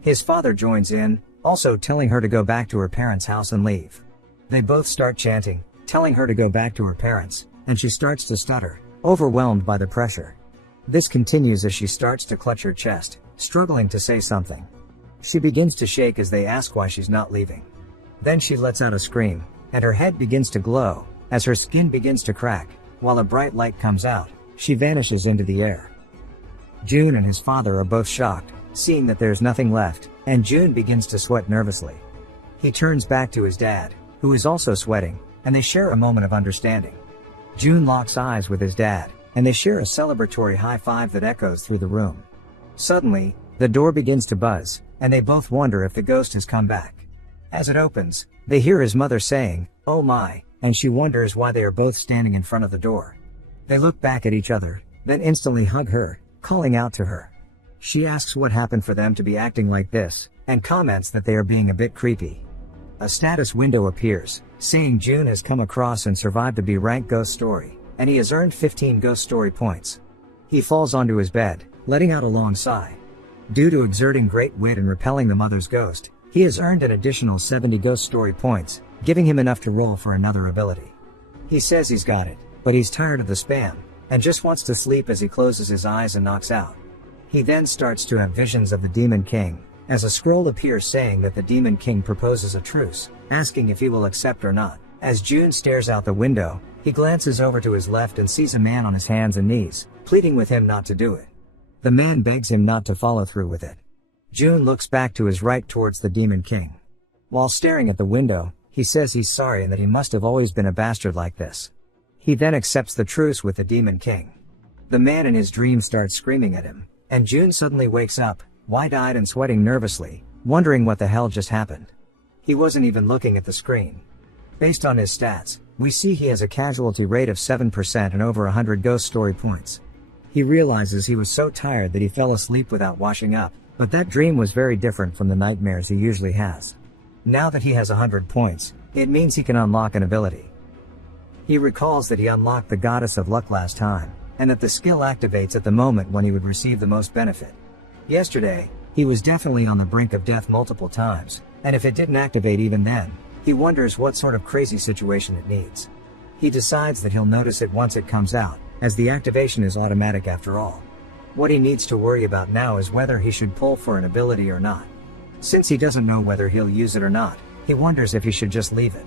His father joins in, also telling her to go back to her parents' house and leave. They both start chanting, telling her to go back to her parents, and she starts to stutter, overwhelmed by the pressure. This continues as she starts to clutch her chest, struggling to say something. She begins to shake as they ask why she's not leaving. Then she lets out a scream, and her head begins to glow, as her skin begins to crack, while a bright light comes out, she vanishes into the air. Jun and his father are both shocked, seeing that there's nothing left, and Jun begins to sweat nervously. He turns back to his dad, who is also sweating, and they share a moment of understanding. Jun locks eyes with his dad, and they share a celebratory high five that echoes through the room. Suddenly, the door begins to buzz, and they both wonder if the ghost has come back. As it opens, they hear his mother saying, "Oh my," and she wonders why they are both standing in front of the door. They look back at each other, then instantly hug her, calling out to her. She asks what happened for them to be acting like this, and comments that they are being a bit creepy. A status window appears, saying Jun has come across and survived a B-rank ghost story, and he has earned 15 ghost story points. He falls onto his bed, letting out a long sigh. Due to exerting great wit and repelling the mother's ghost, he has earned an additional 70 ghost story points, giving him enough to roll for another ability. He says he's got it, but he's tired of the spam, and just wants to sleep as he closes his eyes and knocks out. He then starts to have visions of the Demon King, as a scroll appears saying that the Demon King proposes a truce, asking if he will accept or not. As Jun stares out the window, he glances over to his left and sees a man on his hands and knees, pleading with him not to do it. The man begs him not to follow through with it. Jun looks back to his right towards the Demon King. While staring at the window, he says he's sorry and that he must have always been a bastard like this. He then accepts the truce with the Demon King. The man in his dream starts screaming at him, and Jun suddenly wakes up, wide-eyed and sweating nervously, wondering what the hell just happened. He wasn't even looking at the screen. Based on his stats, we see he has a casualty rate of 7% and over 100 ghost story points. He realizes he was so tired that he fell asleep without washing up, but that dream was very different from the nightmares he usually has. Now that he has 100 points, it means he can unlock an ability. He recalls that he unlocked the Goddess of Luck last time, and that the skill activates at the moment when he would receive the most benefit. Yesterday, he was definitely on the brink of death multiple times, and if it didn't activate even then, he wonders what sort of crazy situation it needs. He decides that he'll notice it once it comes out, as the activation is automatic after all. What he needs to worry about now is whether he should pull for an ability or not. Since he doesn't know whether he'll use it or not, he wonders if he should just leave it.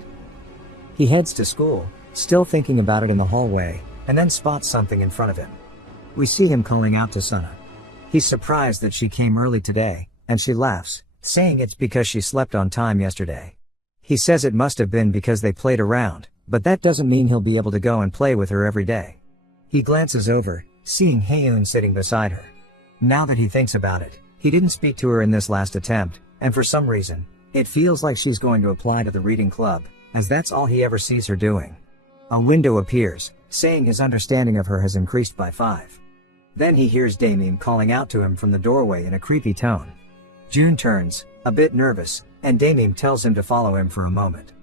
He heads to school, still thinking about it in the hallway, and then spots something in front of him. We see him calling out to Sana. He's surprised that she came early today, and she laughs, saying it's because she slept on time yesterday. He says it must have been because they played around, but that doesn't mean he'll be able to go and play with her every day. He glances over, seeing Haeun sitting beside her. Now that he thinks about it, he didn't speak to her in this last attempt, and for some reason, it feels like she's going to apply to the reading club, as that's all he ever sees her doing. A window appears, saying his understanding of her has increased by 5. Then he hears Damien calling out to him from the doorway in a creepy tone. Jun turns, a bit nervous, and Damien tells him to follow him for a moment.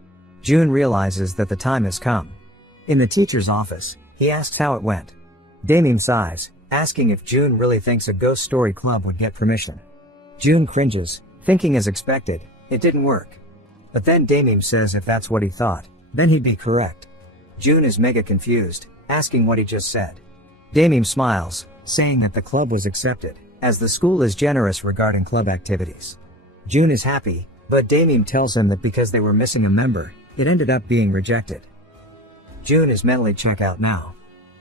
Jun realizes that the time has come. In the teacher's office, he asks how it went. Damien sighs, asking if Jun really thinks a ghost story club would get permission. Jun cringes, thinking as expected, it didn't work. But then Damien says if that's what he thought, then he'd be correct. Jun is mega confused, asking what he just said. Damien smiles, saying that the club was accepted, as the school is generous regarding club activities. Jun is happy, but Damien tells him that because they were missing a member, it ended up being rejected. Jun is mentally checked out now.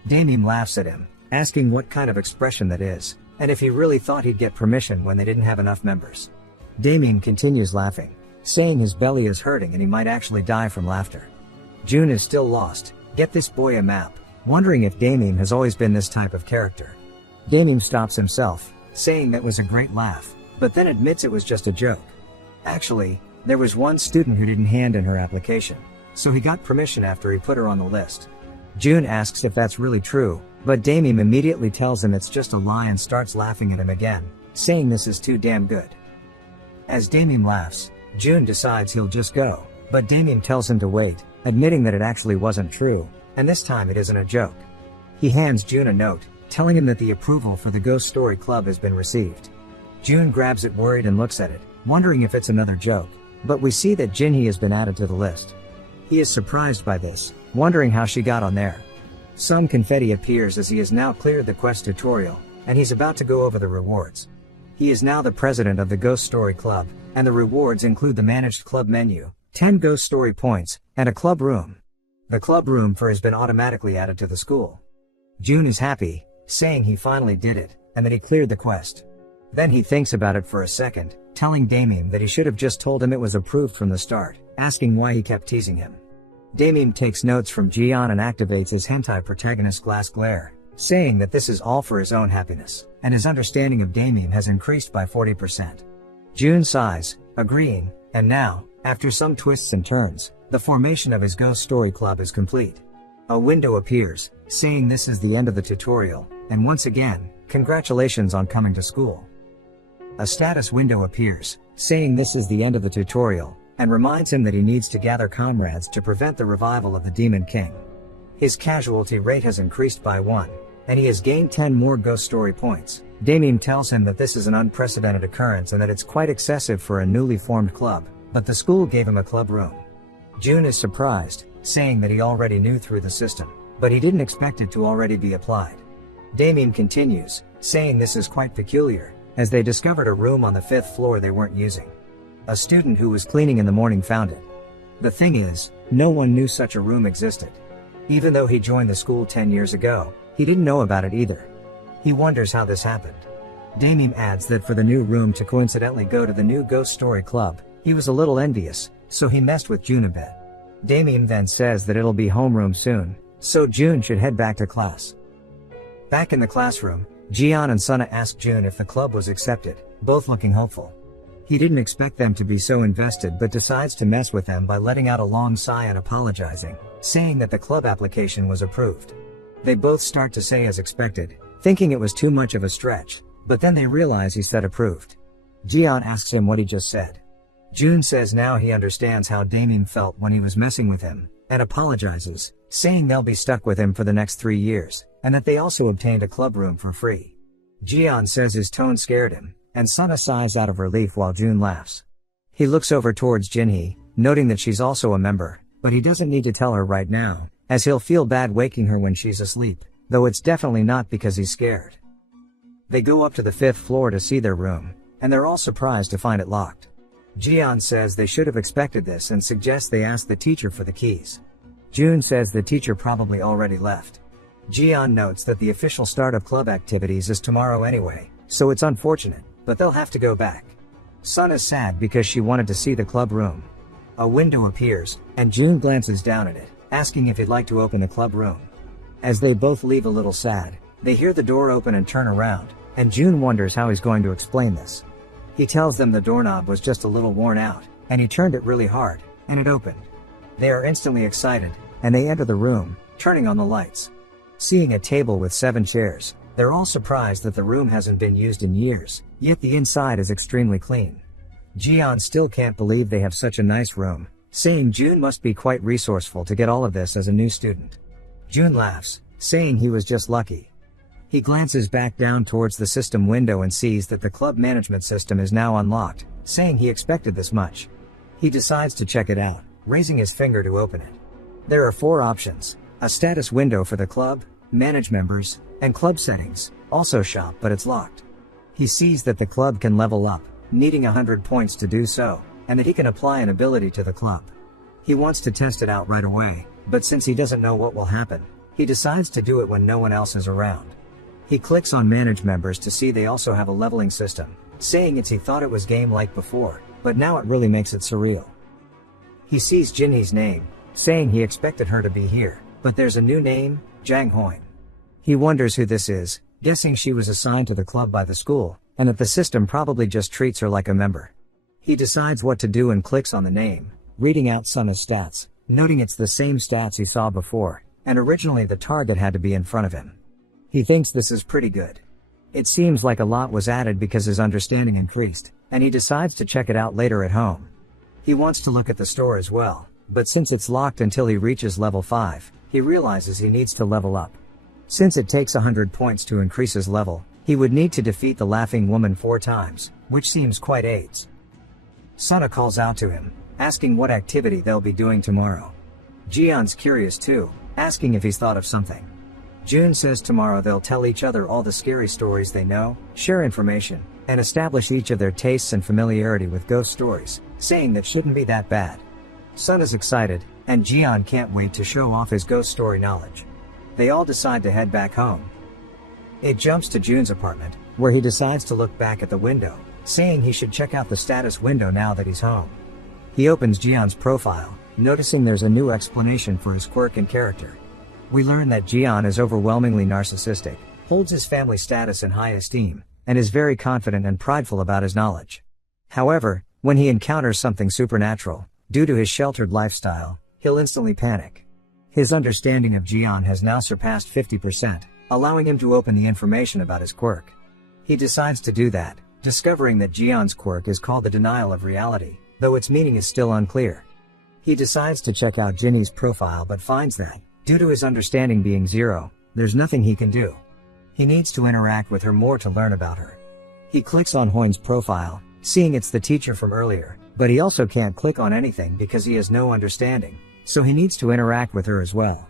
Damien laughs at him, asking what kind of expression that is, and if he really thought he'd get permission when they didn't have enough members. Damien continues laughing, saying his belly is hurting and he might actually die from laughter. Jun is still lost, get this boy a map, wondering if Damien has always been this type of character. Damien stops himself, saying that was a great laugh, but then admits it was just a joke. Actually, there was one student who didn't hand in her application, so he got permission after he put her on the list. Jun asks if that's really true, but Damien immediately tells him it's just a lie and starts laughing at him again, saying this is too damn good. As Damien laughs, Jun decides he'll just go, but Damien tells him to wait, admitting that it actually wasn't true, and this time it isn't a joke. He hands Jun a note, telling him that the approval for the Ghost Story Club has been received. Jun grabs it worried and looks at it, wondering if it's another joke, but we see that Jinhee has been added to the list. He is surprised by this, wondering how she got on there. Some confetti appears as he has now cleared the quest tutorial, and he's about to go over the rewards. He is now the president of the Ghost Story Club, and the rewards include the managed club menu, 10 Ghost Story points, and a club room. The club room has been automatically added to the school. June is happy, saying he finally did it, and that he cleared the quest. Then he thinks about it for a second, telling Damien that he should have just told him it was approved from the start, asking why he kept teasing him. Damien takes notes from Jian and activates his hentai protagonist Glass Glare, saying that this is all for his own happiness, and his understanding of Damien has increased by 40%. June sighs, agreeing, and now, after some twists and turns, the formation of his Ghost Story Club is complete. A window appears, saying this is the end of the tutorial, and once again, congratulations on coming to school. A status window appears, saying this is the end of the tutorial, and reminds him that he needs to gather comrades to prevent the revival of the Demon King. His casualty rate has increased by 1, and he has gained 10 more Ghost Story points. Damien tells him that this is an unprecedented occurrence and that it's quite excessive for a newly formed club, but the school gave him a club room. June is surprised, saying that he already knew through the system, but he didn't expect it to already be applied. Damien continues, saying this is quite peculiar, as they discovered a room on the 5th floor they weren't using. A student who was cleaning in the morning found it. The thing is, no one knew such a room existed. Even though he joined the school 10 years ago, he didn't know about it either. He wonders how this happened. Damien adds that for the new room to coincidentally go to the new Ghost Story Club, he was a little envious, so he messed with June a bit. Damien then says that it'll be homeroom soon, so June should head back to class. Back in the classroom, Jian and Suna ask June if the club was accepted, both looking hopeful. He didn't expect them to be so invested but decides to mess with them by letting out a long sigh and apologizing, saying that the club application was approved. They both start to say as expected, thinking it was too much of a stretch, but then they realize he said approved. Jian asks him what he just said. June says now he understands how Damien felt when he was messing with him, and apologizes, saying they'll be stuck with him for the next 3 years, and that they also obtained a club room for free. Jian says his tone scared him, and Suna sighs out of relief while June laughs. He looks over towards Jinhee, noting that she's also a member, but he doesn't need to tell her right now, as he'll feel bad waking her when she's asleep, though it's definitely not because he's scared. They go up to the 5th floor to see their room, and they're all surprised to find it locked. Jian says they should have expected this and suggests they ask the teacher for the keys. June says the teacher probably already left. Jian notes that the official start of club activities is tomorrow anyway, so it's unfortunate, but they'll have to go back. Sun is sad because she wanted to see the club room. A window appears, and June glances down at it, asking if he'd like to open the club room. As they both leave a little sad, they hear the door open and turn around, and June wonders how he's going to explain this. He tells them the doorknob was just a little worn out, and he turned it really hard, and it opened. They are instantly excited, and they enter the room, turning on the lights. Seeing a table with 7 chairs, they're all surprised that the room hasn't been used in years, yet the inside is extremely clean. Jian still can't believe they have such a nice room, saying June must be quite resourceful to get all of this as a new student. June laughs, saying he was just lucky. He glances back down towards the system window and sees that the club management system is now unlocked, saying he expected this much. He decides to check it out, raising his finger to open it. There are 4 options: a status window for the club, manage members, and club settings, also shop, but it's locked. He sees that the club can level up, needing 100 points to do so, and that he can apply an ability to the club. He wants to test it out right away, but since he doesn't know what will happen, he decides to do it when no one else is around. He clicks on manage members to see they also have a leveling system, saying he thought it was game-like before, but now it really makes it surreal. He sees Jinhee's name, saying he expected her to be here, but there's a new name, Jang Hoin. He wonders who this is, guessing she was assigned to the club by the school, and that the system probably just treats her like a member. He decides what to do and clicks on the name, reading out Suna's stats, noting it's the same stats he saw before, and originally the target had to be in front of him. He thinks this is pretty good. It seems like a lot was added because his understanding increased, and he decides to check it out later at home. He wants to look at the store as well, but since it's locked until he reaches level 5, he realizes he needs to level up. Since it takes 100 points to increase his level, he would need to defeat the laughing woman 4 times, which seems quite AIDS. Suna calls out to him, asking what activity they'll be doing tomorrow. Jian's curious too, asking if he's thought of something. June says tomorrow they'll tell each other all the scary stories they know, share information, and establish each of their tastes and familiarity with ghost stories, saying that shouldn't be that bad. Sun is excited, and Jian can't wait to show off his ghost story knowledge. They all decide to head back home. It jumps to Jun's apartment, where he decides to look back at the window, saying he should check out the status window now that he's home. He opens Jian's profile, noticing there's a new explanation for his quirk and character. We learn that Jian is overwhelmingly narcissistic, holds his family status in high esteem, and is very confident and prideful about his knowledge. However, when he encounters something supernatural, due to his sheltered lifestyle, he'll instantly panic. His understanding of Jian has now surpassed 50%, allowing him to open the information about his quirk. He decides to do that, discovering that Jian's quirk is called the denial of reality, though its meaning is still unclear. He decides to check out Jinny's profile but finds that, due to his understanding being zero, there's nothing he can do. He needs to interact with her more to learn about her. He clicks on Hoin's profile, seeing it's the teacher from earlier, but he also can't click on anything because he has no understanding, so he needs to interact with her as well.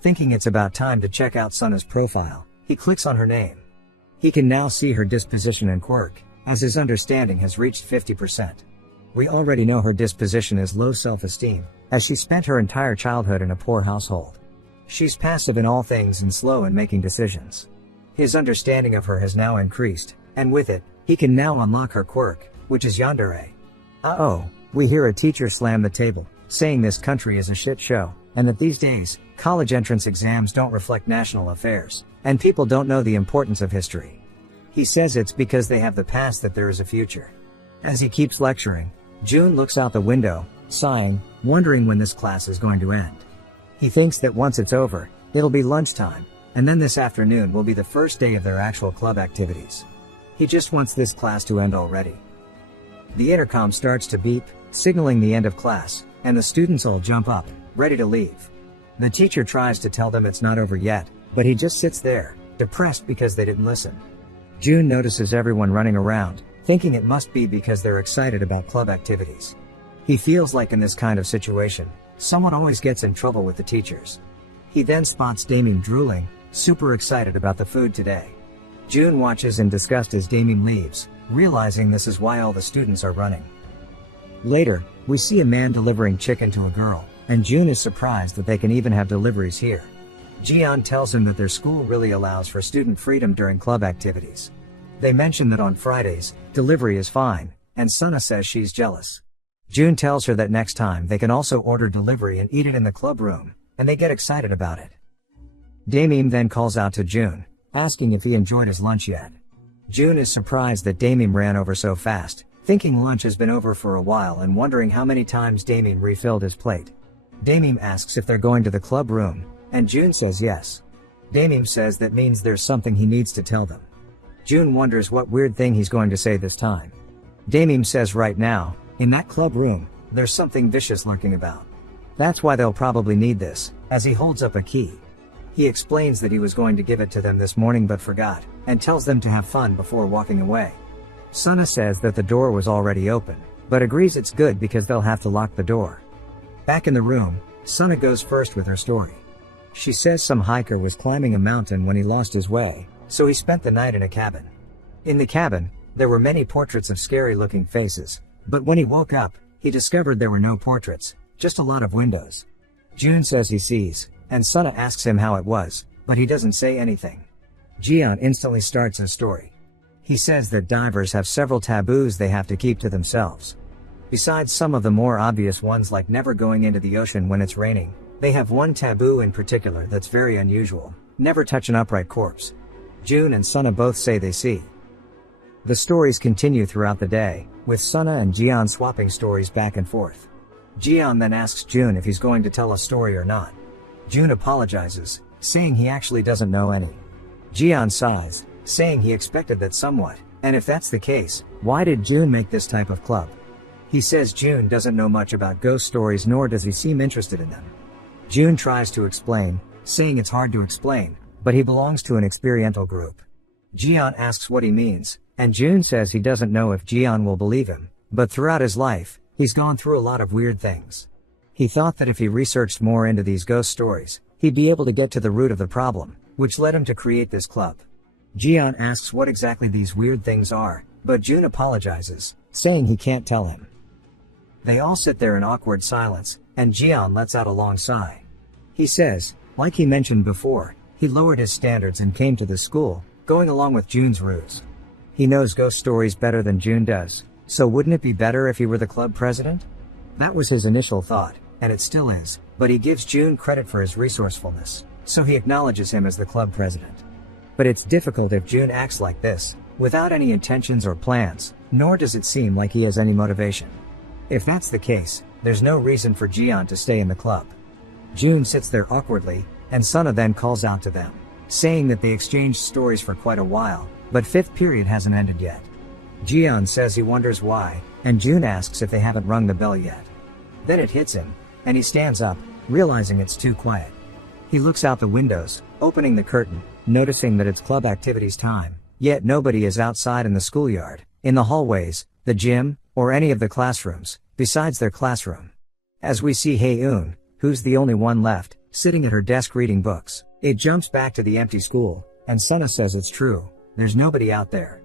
Thinking it's about time to check out Sunna's profile, he clicks on her name. He can now see her disposition and quirk, as his understanding has reached 50%. We already know her disposition is low self-esteem, as she spent her entire childhood in a poor household. She's passive in all things and slow in making decisions. His understanding of her has now increased, and with it, he can now unlock her quirk, which is yandere. Uh-oh, we hear a teacher slam the table, saying this country is a shit show, and that these days, college entrance exams don't reflect national affairs, and people don't know the importance of history. He says it's because they have the past that there is a future. As he keeps lecturing, Jun looks out the window, sighing, wondering when this class is going to end. He thinks that once it's over, it'll be lunchtime, and then this afternoon will be the first day of their actual club activities. He just wants this class to end already. The intercom starts to beep, signaling the end of class, and the students all jump up, ready to leave. The teacher tries to tell them it's not over yet, but he just sits there, depressed because they didn't listen. Jun notices everyone running around, thinking it must be because they're excited about club activities. He feels like in this kind of situation, someone always gets in trouble with the teachers. He then spots Damien drooling, super excited about the food today. Jun watches in disgust as Damien leaves, realizing this is why all the students are running. Later, we see a man delivering chicken to a girl, and Jun is surprised that they can even have deliveries here. Jian tells him that their school really allows for student freedom during club activities. They mention that on Fridays, delivery is fine, and Sunna says she's jealous. Jun tells her that next time they can also order delivery and eat it in the club room, and they get excited about it. Damien then calls out to Jun, asking if he enjoyed his lunch yet. Jun is surprised that Damien ran over so fast, thinking lunch has been over for a while and wondering how many times Damien refilled his plate. Damien asks if they're going to the club room, and Jun says yes. Damien says that means there's something he needs to tell them. Jun wonders what weird thing he's going to say this time. Damien says right now, in that club room, there's something vicious lurking about. That's why they'll probably need this, as he holds up a key. He explains that he was going to give it to them this morning but forgot, and tells them to have fun before walking away. Sunna says that the door was already open, but agrees it's good because they'll have to lock the door. Back in the room, Sunna goes first with her story. She says some hiker was climbing a mountain when he lost his way, so he spent the night in a cabin. In the cabin, there were many portraits of scary-looking faces, but when he woke up, he discovered there were no portraits, just a lot of windows. Jun says he sees, and Sunna asks him how it was, but he doesn't say anything. Jian instantly starts his story. He says that divers have several taboos they have to keep to themselves. Besides some of the more obvious ones like never going into the ocean when it's raining, they have one taboo in particular that's very unusual: never touch an upright corpse. Jun and Sunna both say they see. The stories continue throughout the day, with Sunna and Jian swapping stories back and forth. Jian then asks Jun if he's going to tell a story or not. Jun apologizes, saying he actually doesn't know any. Jian sighs, saying he expected that somewhat, and if that's the case, why did Jun make this type of club? He says Jun doesn't know much about ghost stories, nor does he seem interested in them. Jun tries to explain, saying it's hard to explain, but he belongs to an experiential group. Jian asks what he means, and Jun says he doesn't know if Jian will believe him, but throughout his life, he's gone through a lot of weird things. He thought that if he researched more into these ghost stories, he'd be able to get to the root of the problem, which led him to create this club. Jian asks what exactly these weird things are, but June apologizes, saying he can't tell him. They all sit there in awkward silence, and Jian lets out a long sigh. He says, like he mentioned before, he lowered his standards and came to the school, going along with June's ruse. He knows ghost stories better than June does, so wouldn't it be better if he were the club president? That was his initial thought, and it still is, but he gives June credit for his resourcefulness, so he acknowledges him as the club president. But it's difficult if June acts like this, without any intentions or plans, nor does it seem like he has any motivation. If that's the case, there's no reason for Jian to stay in the club. June sits there awkwardly, and Sana then calls out to them, saying that they exchanged stories for quite a while, but fifth period hasn't ended yet. Jian says he wonders why, and June asks if they haven't rung the bell yet. Then it hits him, and he stands up, realizing it's too quiet. He looks out the windows, opening the curtain, noticing that it's club activities time, yet nobody is outside in the schoolyard, in the hallways, the gym, or any of the classrooms, besides their classroom. As we see Hae-eun, who's the only one left, sitting at her desk reading books, it jumps back to the empty school, and Sana says it's true, there's nobody out there.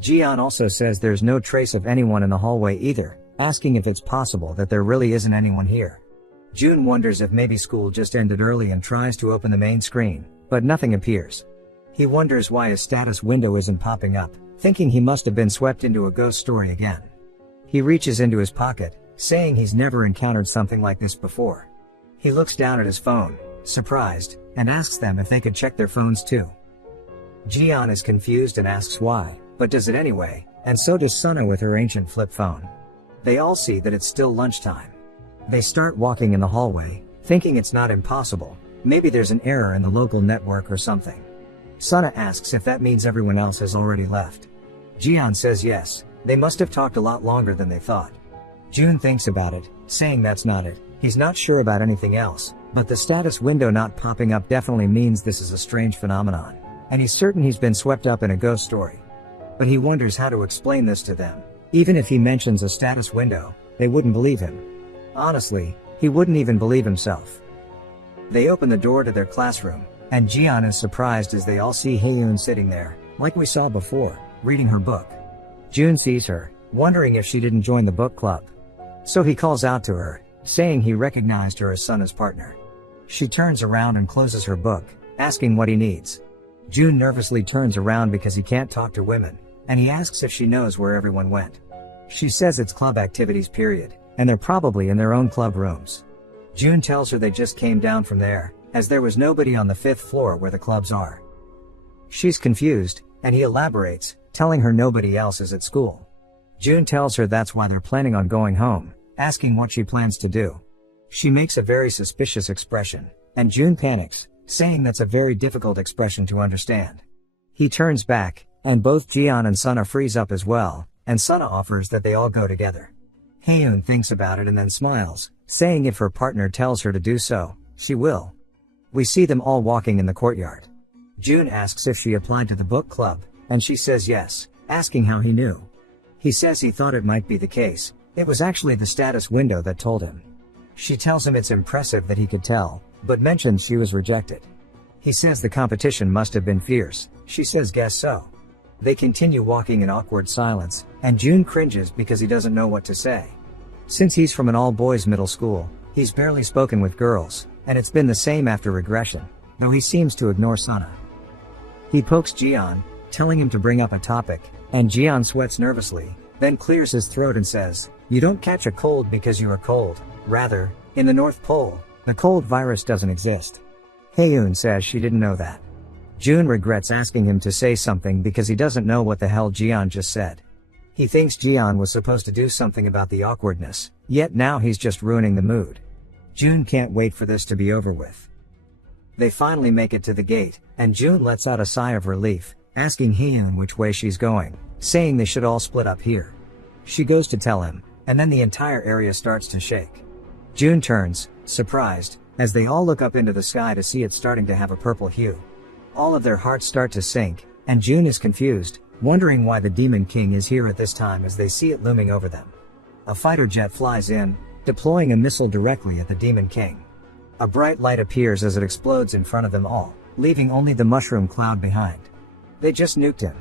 Jian also says there's no trace of anyone in the hallway either, asking if it's possible that there really isn't anyone here. June wonders if maybe school just ended early and tries to open the main screen, but nothing appears. He wonders why his status window isn't popping up, thinking he must have been swept into a ghost story again. He reaches into his pocket, saying he's never encountered something like this before. He looks down at his phone, surprised, and asks them if they could check their phones too. Jian is confused and asks why, but does it anyway, and so does Sana with her ancient flip phone. They all see that it's still lunchtime. They start walking in the hallway, thinking it's not impossible, maybe there's an error in the local network or something. Sana asks if that means everyone else has already left. Jian says yes, they must have talked a lot longer than they thought. June thinks about it, saying that's not it, he's not sure about anything else, but the status window not popping up definitely means this is a strange phenomenon, and he's certain he's been swept up in a ghost story. But he wonders how to explain this to them. Even if he mentions a status window, they wouldn't believe him. Honestly, he wouldn't even believe himself. They open the door to their classroom, and Jian is surprised as they all see Hae-eun sitting there, like we saw before, reading her book. June sees her, wondering if she didn't join the book club. So he calls out to her, saying he recognized her as Sana's partner. She turns around and closes her book, asking what he needs. June nervously turns around because he can't talk to women, and he asks if she knows where everyone went. She says it's club activities period, and they're probably in their own club rooms. June tells her they just came down from there, as there was nobody on the 5th floor where the clubs are. She's confused, and he elaborates, telling her nobody else is at school. June tells her that's why they're planning on going home, asking what she plans to do. She makes a very suspicious expression, and June panics, saying that's a very difficult expression to understand. He turns back, and both Jian and Sana freeze up as well, and Sana offers that they all go together. Hae-eun thinks about it and then smiles, saying if her partner tells her to do so, she will. We see them all walking in the courtyard. June asks if she applied to the book club, and she says yes, asking how he knew. He says he thought it might be the case, it was actually the status window that told him. She tells him it's impressive that he could tell, but mentions she was rejected. He says the competition must have been fierce, she says guess so. They continue walking in awkward silence, and June cringes because he doesn't know what to say. Since he's from an all-boys middle school, he's barely spoken with girls, and it's been the same after regression, though he seems to ignore Sana. He pokes Jian, telling him to bring up a topic, and Jian sweats nervously, then clears his throat and says, "You don't catch a cold because you are cold, rather, in the North Pole, the cold virus doesn't exist." Hae-eun says she didn't know that. June regrets asking him to say something because he doesn't know what the hell Jian just said. He thinks Jian was supposed to do something about the awkwardness, yet now he's just ruining the mood. June can't wait for this to be over with. They finally make it to the gate, and June lets out a sigh of relief, asking Hae-eun which way she's going, saying they should all split up here. She goes to tell him, and then the entire area starts to shake. June turns, surprised, as they all look up into the sky to see it starting to have a purple hue. All of their hearts start to sink, and June is confused, wondering why the Demon King is here at this time as they see it looming over them. A fighter jet flies in, deploying a missile directly at the Demon King. A bright light appears as it explodes in front of them all, leaving only the mushroom cloud behind. They just nuked him.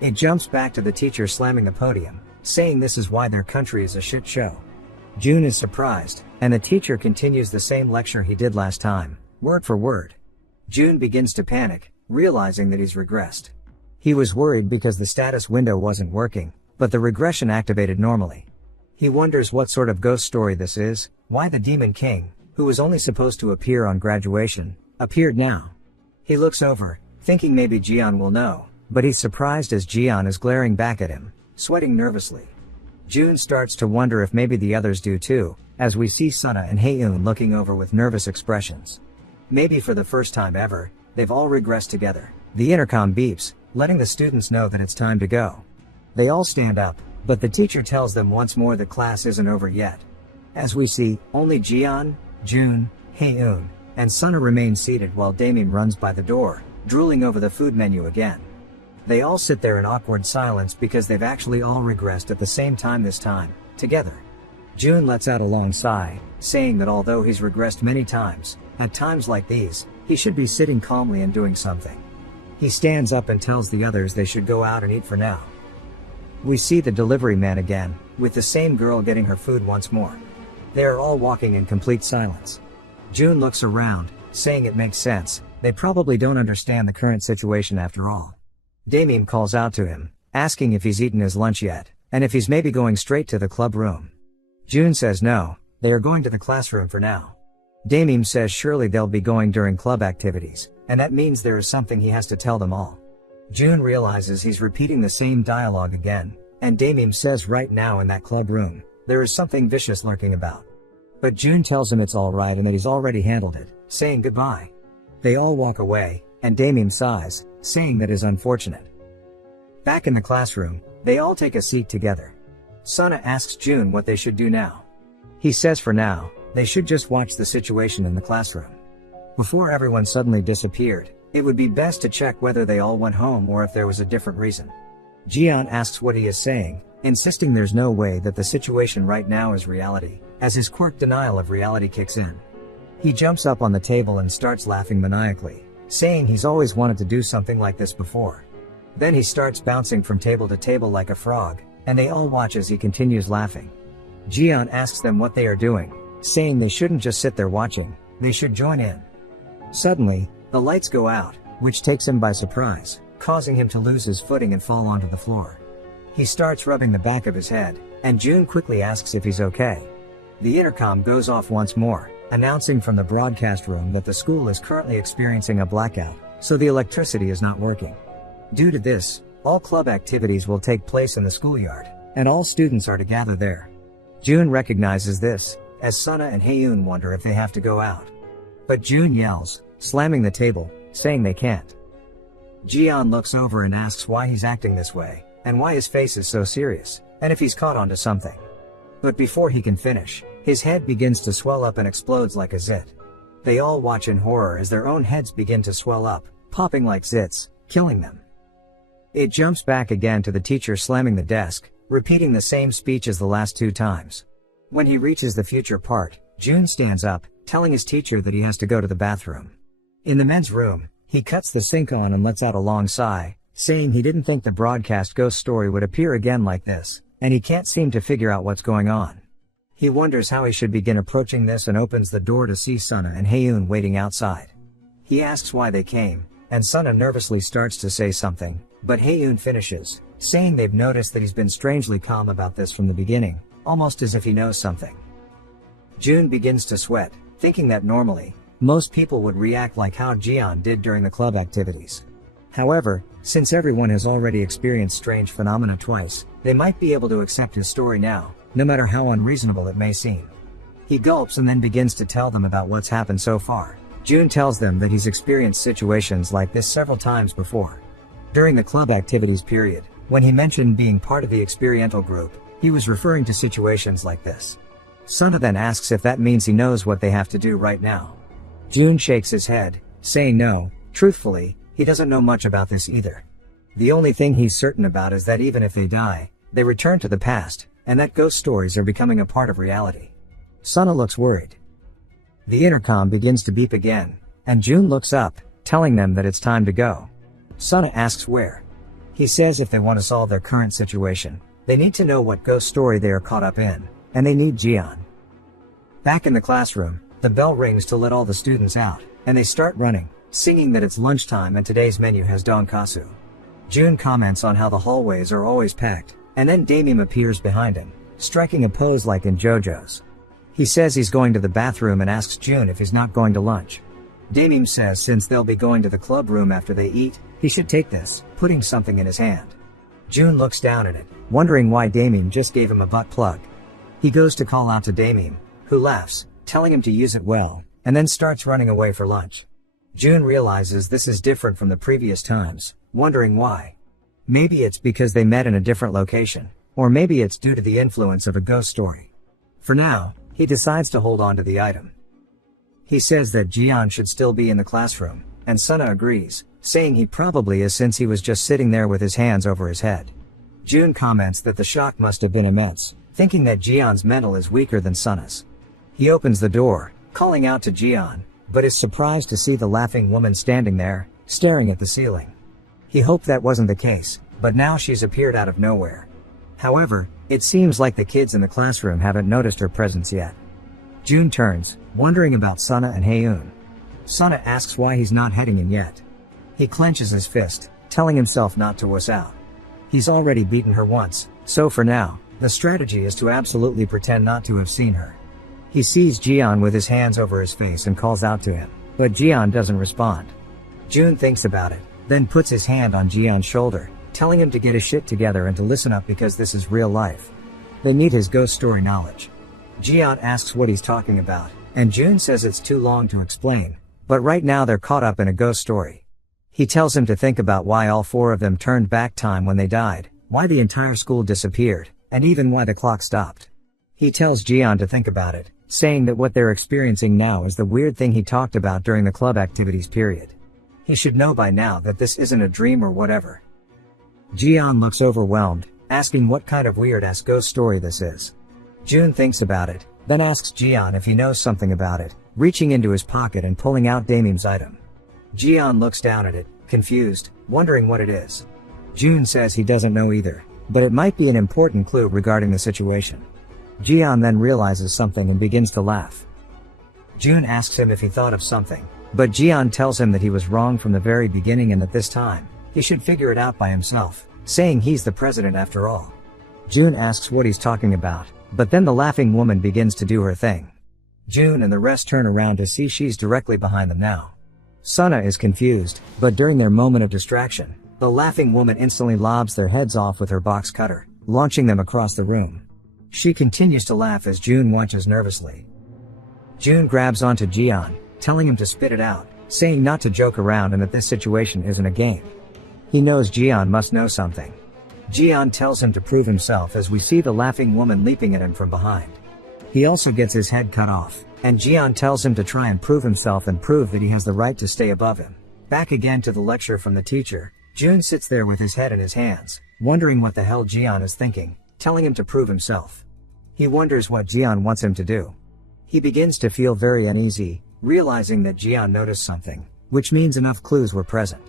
It jumps back to the teacher slamming the podium, saying this is why their country is a shit show. June is surprised, and the teacher continues the same lecture he did last time, word for word. June begins to panic, realizing that he's regressed. He was worried because the status window wasn't working, but the regression activated normally. He wonders what sort of ghost story this is, why the Demon King, who was only supposed to appear on graduation, appeared now. He looks over, thinking maybe Jian will know, but he's surprised as Jian is glaring back at him, sweating nervously. June starts to wonder if maybe the others do too, as we see Sana and Haeun looking over with nervous expressions. Maybe for the first time ever, they've all regressed together. The intercom beeps, letting the students know that it's time to go. They all stand up, but the teacher tells them once more that class isn't over yet. As we see, only Jian, June, Haeun, and Sana remain seated while Damien runs by the door, drooling over the food menu again. They all sit there in awkward silence because they've actually all regressed at the same time this time, together. June lets out a long sigh, saying that although he's regressed many times, at times like these, he should be sitting calmly and doing something. He stands up and tells the others they should go out and eat for now. We see the delivery man again, with the same girl getting her food once more. They are all walking in complete silence. June looks around, saying it makes sense, they probably don't understand the current situation after all. Damien calls out to him, asking if he's eaten his lunch yet, and if he's maybe going straight to the club room. June says no, they are going to the classroom for now. Damien says surely they'll be going during club activities, and that means there is something he has to tell them all. June realizes he's repeating the same dialogue again, and Damien says right now in that club room, there is something vicious lurking about. But June tells him it's alright and that he's already handled it, saying goodbye. They all walk away, and Damien sighs, saying that is unfortunate. Back in the classroom, they all take a seat together. Sana asks June what they should do now. He says for now, they should just watch the situation in the classroom. Before everyone suddenly disappeared, it would be best to check whether they all went home or if there was a different reason. Jian asks what he is saying, insisting there's no way that the situation right now is reality, as his quirk denial of reality kicks in. He jumps up on the table and starts laughing maniacally, saying he's always wanted to do something like this before. Then he starts bouncing from table to table like a frog, and they all watch as he continues laughing. Jian asks them what they are doing, saying they shouldn't just sit there watching, they should join in. Suddenly, the lights go out, which takes him by surprise, causing him to lose his footing and fall onto the floor. He starts rubbing the back of his head, and June quickly asks if he's okay. The intercom goes off once more, announcing from the broadcast room that the school is currently experiencing a blackout, so the electricity is not working. Due to this, all club activities will take place in the schoolyard, and all students are to gather there. June recognizes this, as Sana and Haeun wonder if they have to go out. But June yells, slamming the table, saying they can't. Jian looks over and asks why he's acting this way, and why his face is so serious, and if he's caught onto something. But before he can finish, his head begins to swell up and explodes like a zit. They all watch in horror as their own heads begin to swell up, popping like zits, killing them. It jumps back again to the teacher slamming the desk, repeating the same speech as the last two times. When he reaches the future part, June stands up, telling his teacher that he has to go to the bathroom. In the men's room, he cuts the sink on and lets out a long sigh, saying he didn't think the broadcast ghost story would appear again like this, and he can't seem to figure out what's going on. He wonders how he should begin approaching this and opens the door to see Sana and Haeun waiting outside. He asks why they came, and Sana nervously starts to say something, but Haeun finishes, saying they've noticed that he's been strangely calm about this from the beginning, almost as if he knows something. June begins to sweat, thinking that normally, most people would react like how Jian did during the club activities. However, since everyone has already experienced strange phenomena twice, they might be able to accept his story now, no matter how unreasonable it may seem. He gulps and then begins to tell them about what's happened so far. June tells them that he's experienced situations like this several times before. During the club activities period, when he mentioned being part of the experiential group, he was referring to situations like this. Sana then asks if that means he knows what they have to do right now. June shakes his head, saying no, truthfully, he doesn't know much about this either. The only thing he's certain about is that even if they die, they return to the past, and that ghost stories are becoming a part of reality. Sana looks worried. The intercom begins to beep again, and June looks up, telling them that it's time to go. Sana asks where. He says if they want to solve their current situation, they need to know what ghost story they are caught up in, and they need Jian. Back in the classroom, the bell rings to let all the students out, and they start running, singing that it's lunchtime and today's menu has donkasu. Jun comments on how the hallways are always packed, and then Damien appears behind him, striking a pose like in JoJo's. He says he's going to the bathroom and asks Jun if he's not going to lunch. Damien says since they'll be going to the club room after they eat, he should take this, putting something in his hand. Jun looks down at it, wondering why Damien just gave him a butt plug. He goes to call out to Damien, who laughs, telling him to use it well, and then starts running away for lunch. Jun realizes this is different from the previous times, wondering why. Maybe it's because they met in a different location, or maybe it's due to the influence of a ghost story. For now, he decides to hold on to the item. He says that Jian should still be in the classroom, and Sana agrees, saying he probably is since he was just sitting there with his hands over his head. Jun comments that the shock must have been immense, thinking that Jian's mental is weaker than Sana's. He opens the door, calling out to Jian, but is surprised to see the laughing woman standing there, staring at the ceiling. He hoped that wasn't the case, but now she's appeared out of nowhere. However, it seems like the kids in the classroom haven't noticed her presence yet. Jun turns, wondering about Sana and Haeun. Sana asks why he's not heading in yet. He clenches his fist, telling himself not to wuss out. He's already beaten her once, so for now, the strategy is to absolutely pretend not to have seen her. He sees Jian with his hands over his face and calls out to him, but Jian doesn't respond. Jun thinks about it, then puts his hand on Jian's shoulder, telling him to get his shit together and to listen up because this is real life. They need his ghost story knowledge. Jian asks what he's talking about, and Jun says it's too long to explain, but right now they're caught up in a ghost story. He tells him to think about why all four of them turned back time when they died, why the entire school disappeared, and even why the clock stopped. He tells Jian to think about it, saying that what they're experiencing now is the weird thing he talked about during the club activities period. He should know by now that this isn't a dream or whatever. Jian looks overwhelmed, asking what kind of weird-ass ghost story this is. Jun thinks about it, then asks Jian if he knows something about it, reaching into his pocket and pulling out Damien's item. Jian looks down at it, confused, wondering what it is. Jun says he doesn't know either, but it might be an important clue regarding the situation. Jian then realizes something and begins to laugh. Jun asks him if he thought of something, but Jian tells him that he was wrong from the very beginning and that this time, he should figure it out by himself, saying he's the president after all. Jun asks what he's talking about, but then the laughing woman begins to do her thing. Jun and the rest turn around to see she's directly behind them now. Sana is confused, but during their moment of distraction, the laughing woman instantly lobs their heads off with her box cutter, launching them across the room. She continues to laugh as Jun watches nervously. Jun grabs onto Jian, telling him to spit it out, saying not to joke around and that this situation isn't a game. He knows Jian must know something. Jian tells him to prove himself as we see the laughing woman leaping at him from behind. He also gets his head cut off, and Jian tells him to try and prove himself and prove that he has the right to stay above him. Back again to the lecture from the teacher, Jun sits there with his head in his hands, wondering what the hell Jian is thinking, telling him to prove himself. He wonders what Jian wants him to do. He begins to feel very uneasy, realizing that Jian noticed something, which means enough clues were present.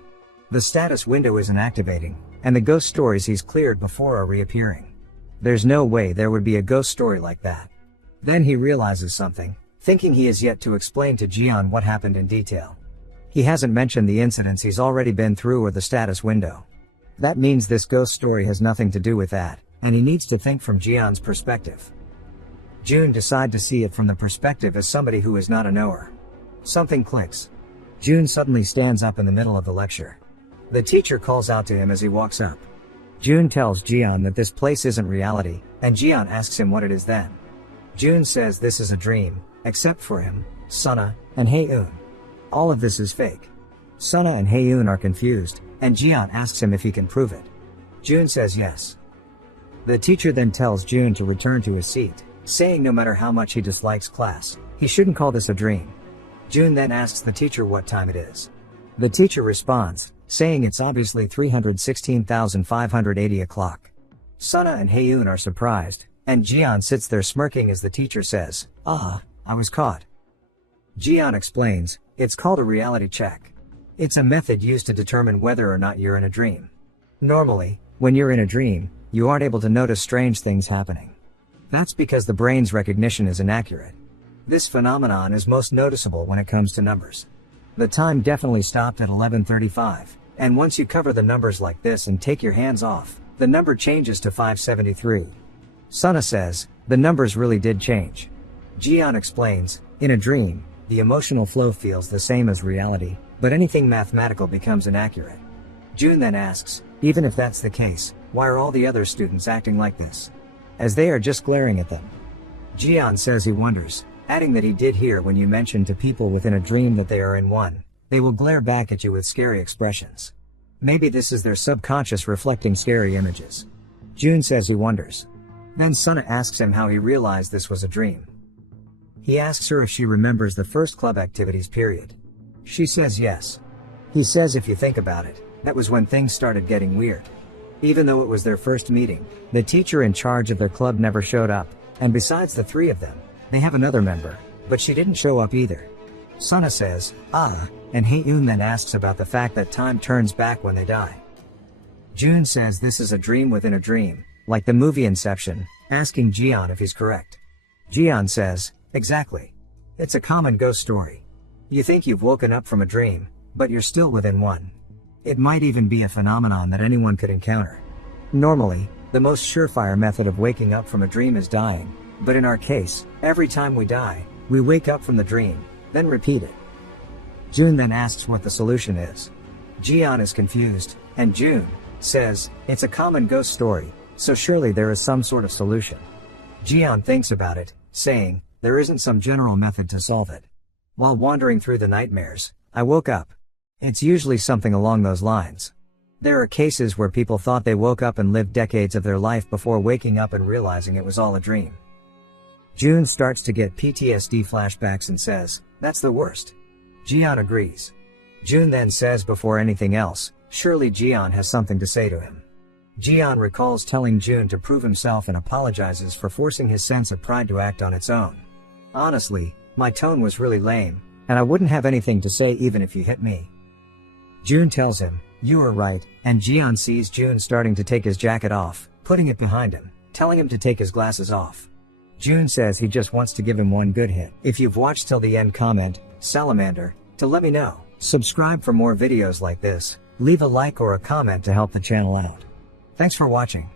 The status window isn't activating, and the ghost stories he's cleared before are reappearing. There's no way there would be a ghost story like that. Then he realizes something, thinking he has yet to explain to Jian what happened in detail. He hasn't mentioned the incidents he's already been through or the status window. That means this ghost story has nothing to do with that, and he needs to think from Jian's perspective. Jun decides to see it from the perspective as somebody who is not a knower. Something clicks. Jun suddenly stands up in the middle of the lecture. The teacher calls out to him as he walks up. Jun tells Jian that this place isn't reality, and Jian asks him what it is then. Jun says this is a dream, except for him, Sana, and Haeun. All of this is fake. Sana and Haeun are confused, and Jian asks him if he can prove it. Jun says yes. The teacher then tells Jun to return to his seat, saying no matter how much he dislikes class, he shouldn't call this a dream. Jun then asks the teacher what time it is. The teacher responds, saying it's obviously 316,580 o'clock. Sana and Haeun are surprised, and Jian sits there smirking as the teacher says, "Ah, I was caught." Jian explains, it's called a reality check. It's a method used to determine whether or not you're in a dream. Normally, when you're in a dream, you aren't able to notice strange things happening. That's because the brain's recognition is inaccurate. This phenomenon is most noticeable when it comes to numbers. The time definitely stopped at 11:35, and once you cover the numbers like this and take your hands off, the number changes to 573. Sana says, the numbers really did change. Jian explains, in a dream, the emotional flow feels the same as reality, but anything mathematical becomes inaccurate. June then asks, even if that's the case, why are all the other students acting like this? As they are just glaring at them. Jian says he wonders, adding that he did hear when you mention to people within a dream that they are in one, they will glare back at you with scary expressions. Maybe this is their subconscious reflecting scary images. June says he wonders. Then Sana asks him how he realized this was a dream. He asks her if she remembers the first club activities period. She says yes. He says if you think about it, that was when things started getting weird. Even though it was their first meeting, the teacher in charge of their club never showed up, and besides the three of them, they have another member, but she didn't show up either. Sana says, and Hae-eun then asks about the fact that time turns back when they die. June says this is a dream within a dream, like the movie Inception, asking Jian if he's correct. Jian says, exactly. It's a common ghost story. You think you've woken up from a dream, but you're still within one. It might even be a phenomenon that anyone could encounter. Normally, the most surefire method of waking up from a dream is dying, but in our case, every time we die, we wake up from the dream, then repeat it. June then asks what the solution is. Jian is confused, and June says, it's a common ghost story, so surely there is some sort of solution. Jian thinks about it, saying, there isn't some general method to solve it. While wandering through the nightmares, I woke up. It's usually something along those lines. There are cases where people thought they woke up and lived decades of their life before waking up and realizing it was all a dream. June starts to get PTSD flashbacks and says, that's the worst. Jian agrees. June then says before anything else, surely Jian has something to say to him. Jian recalls telling June to prove himself and apologizes for forcing his sense of pride to act on its own. Honestly, my tone was really lame, and I wouldn't have anything to say even if you hit me. June tells him, you are right, and Jian sees June starting to take his jacket off, putting it behind him, telling him to take his glasses off. June says he just wants to give him one good hit. If you've watched till the end, comment, Salamander, to let me know. Subscribe for more videos like this, leave a like or a comment to help the channel out. Thanks for watching.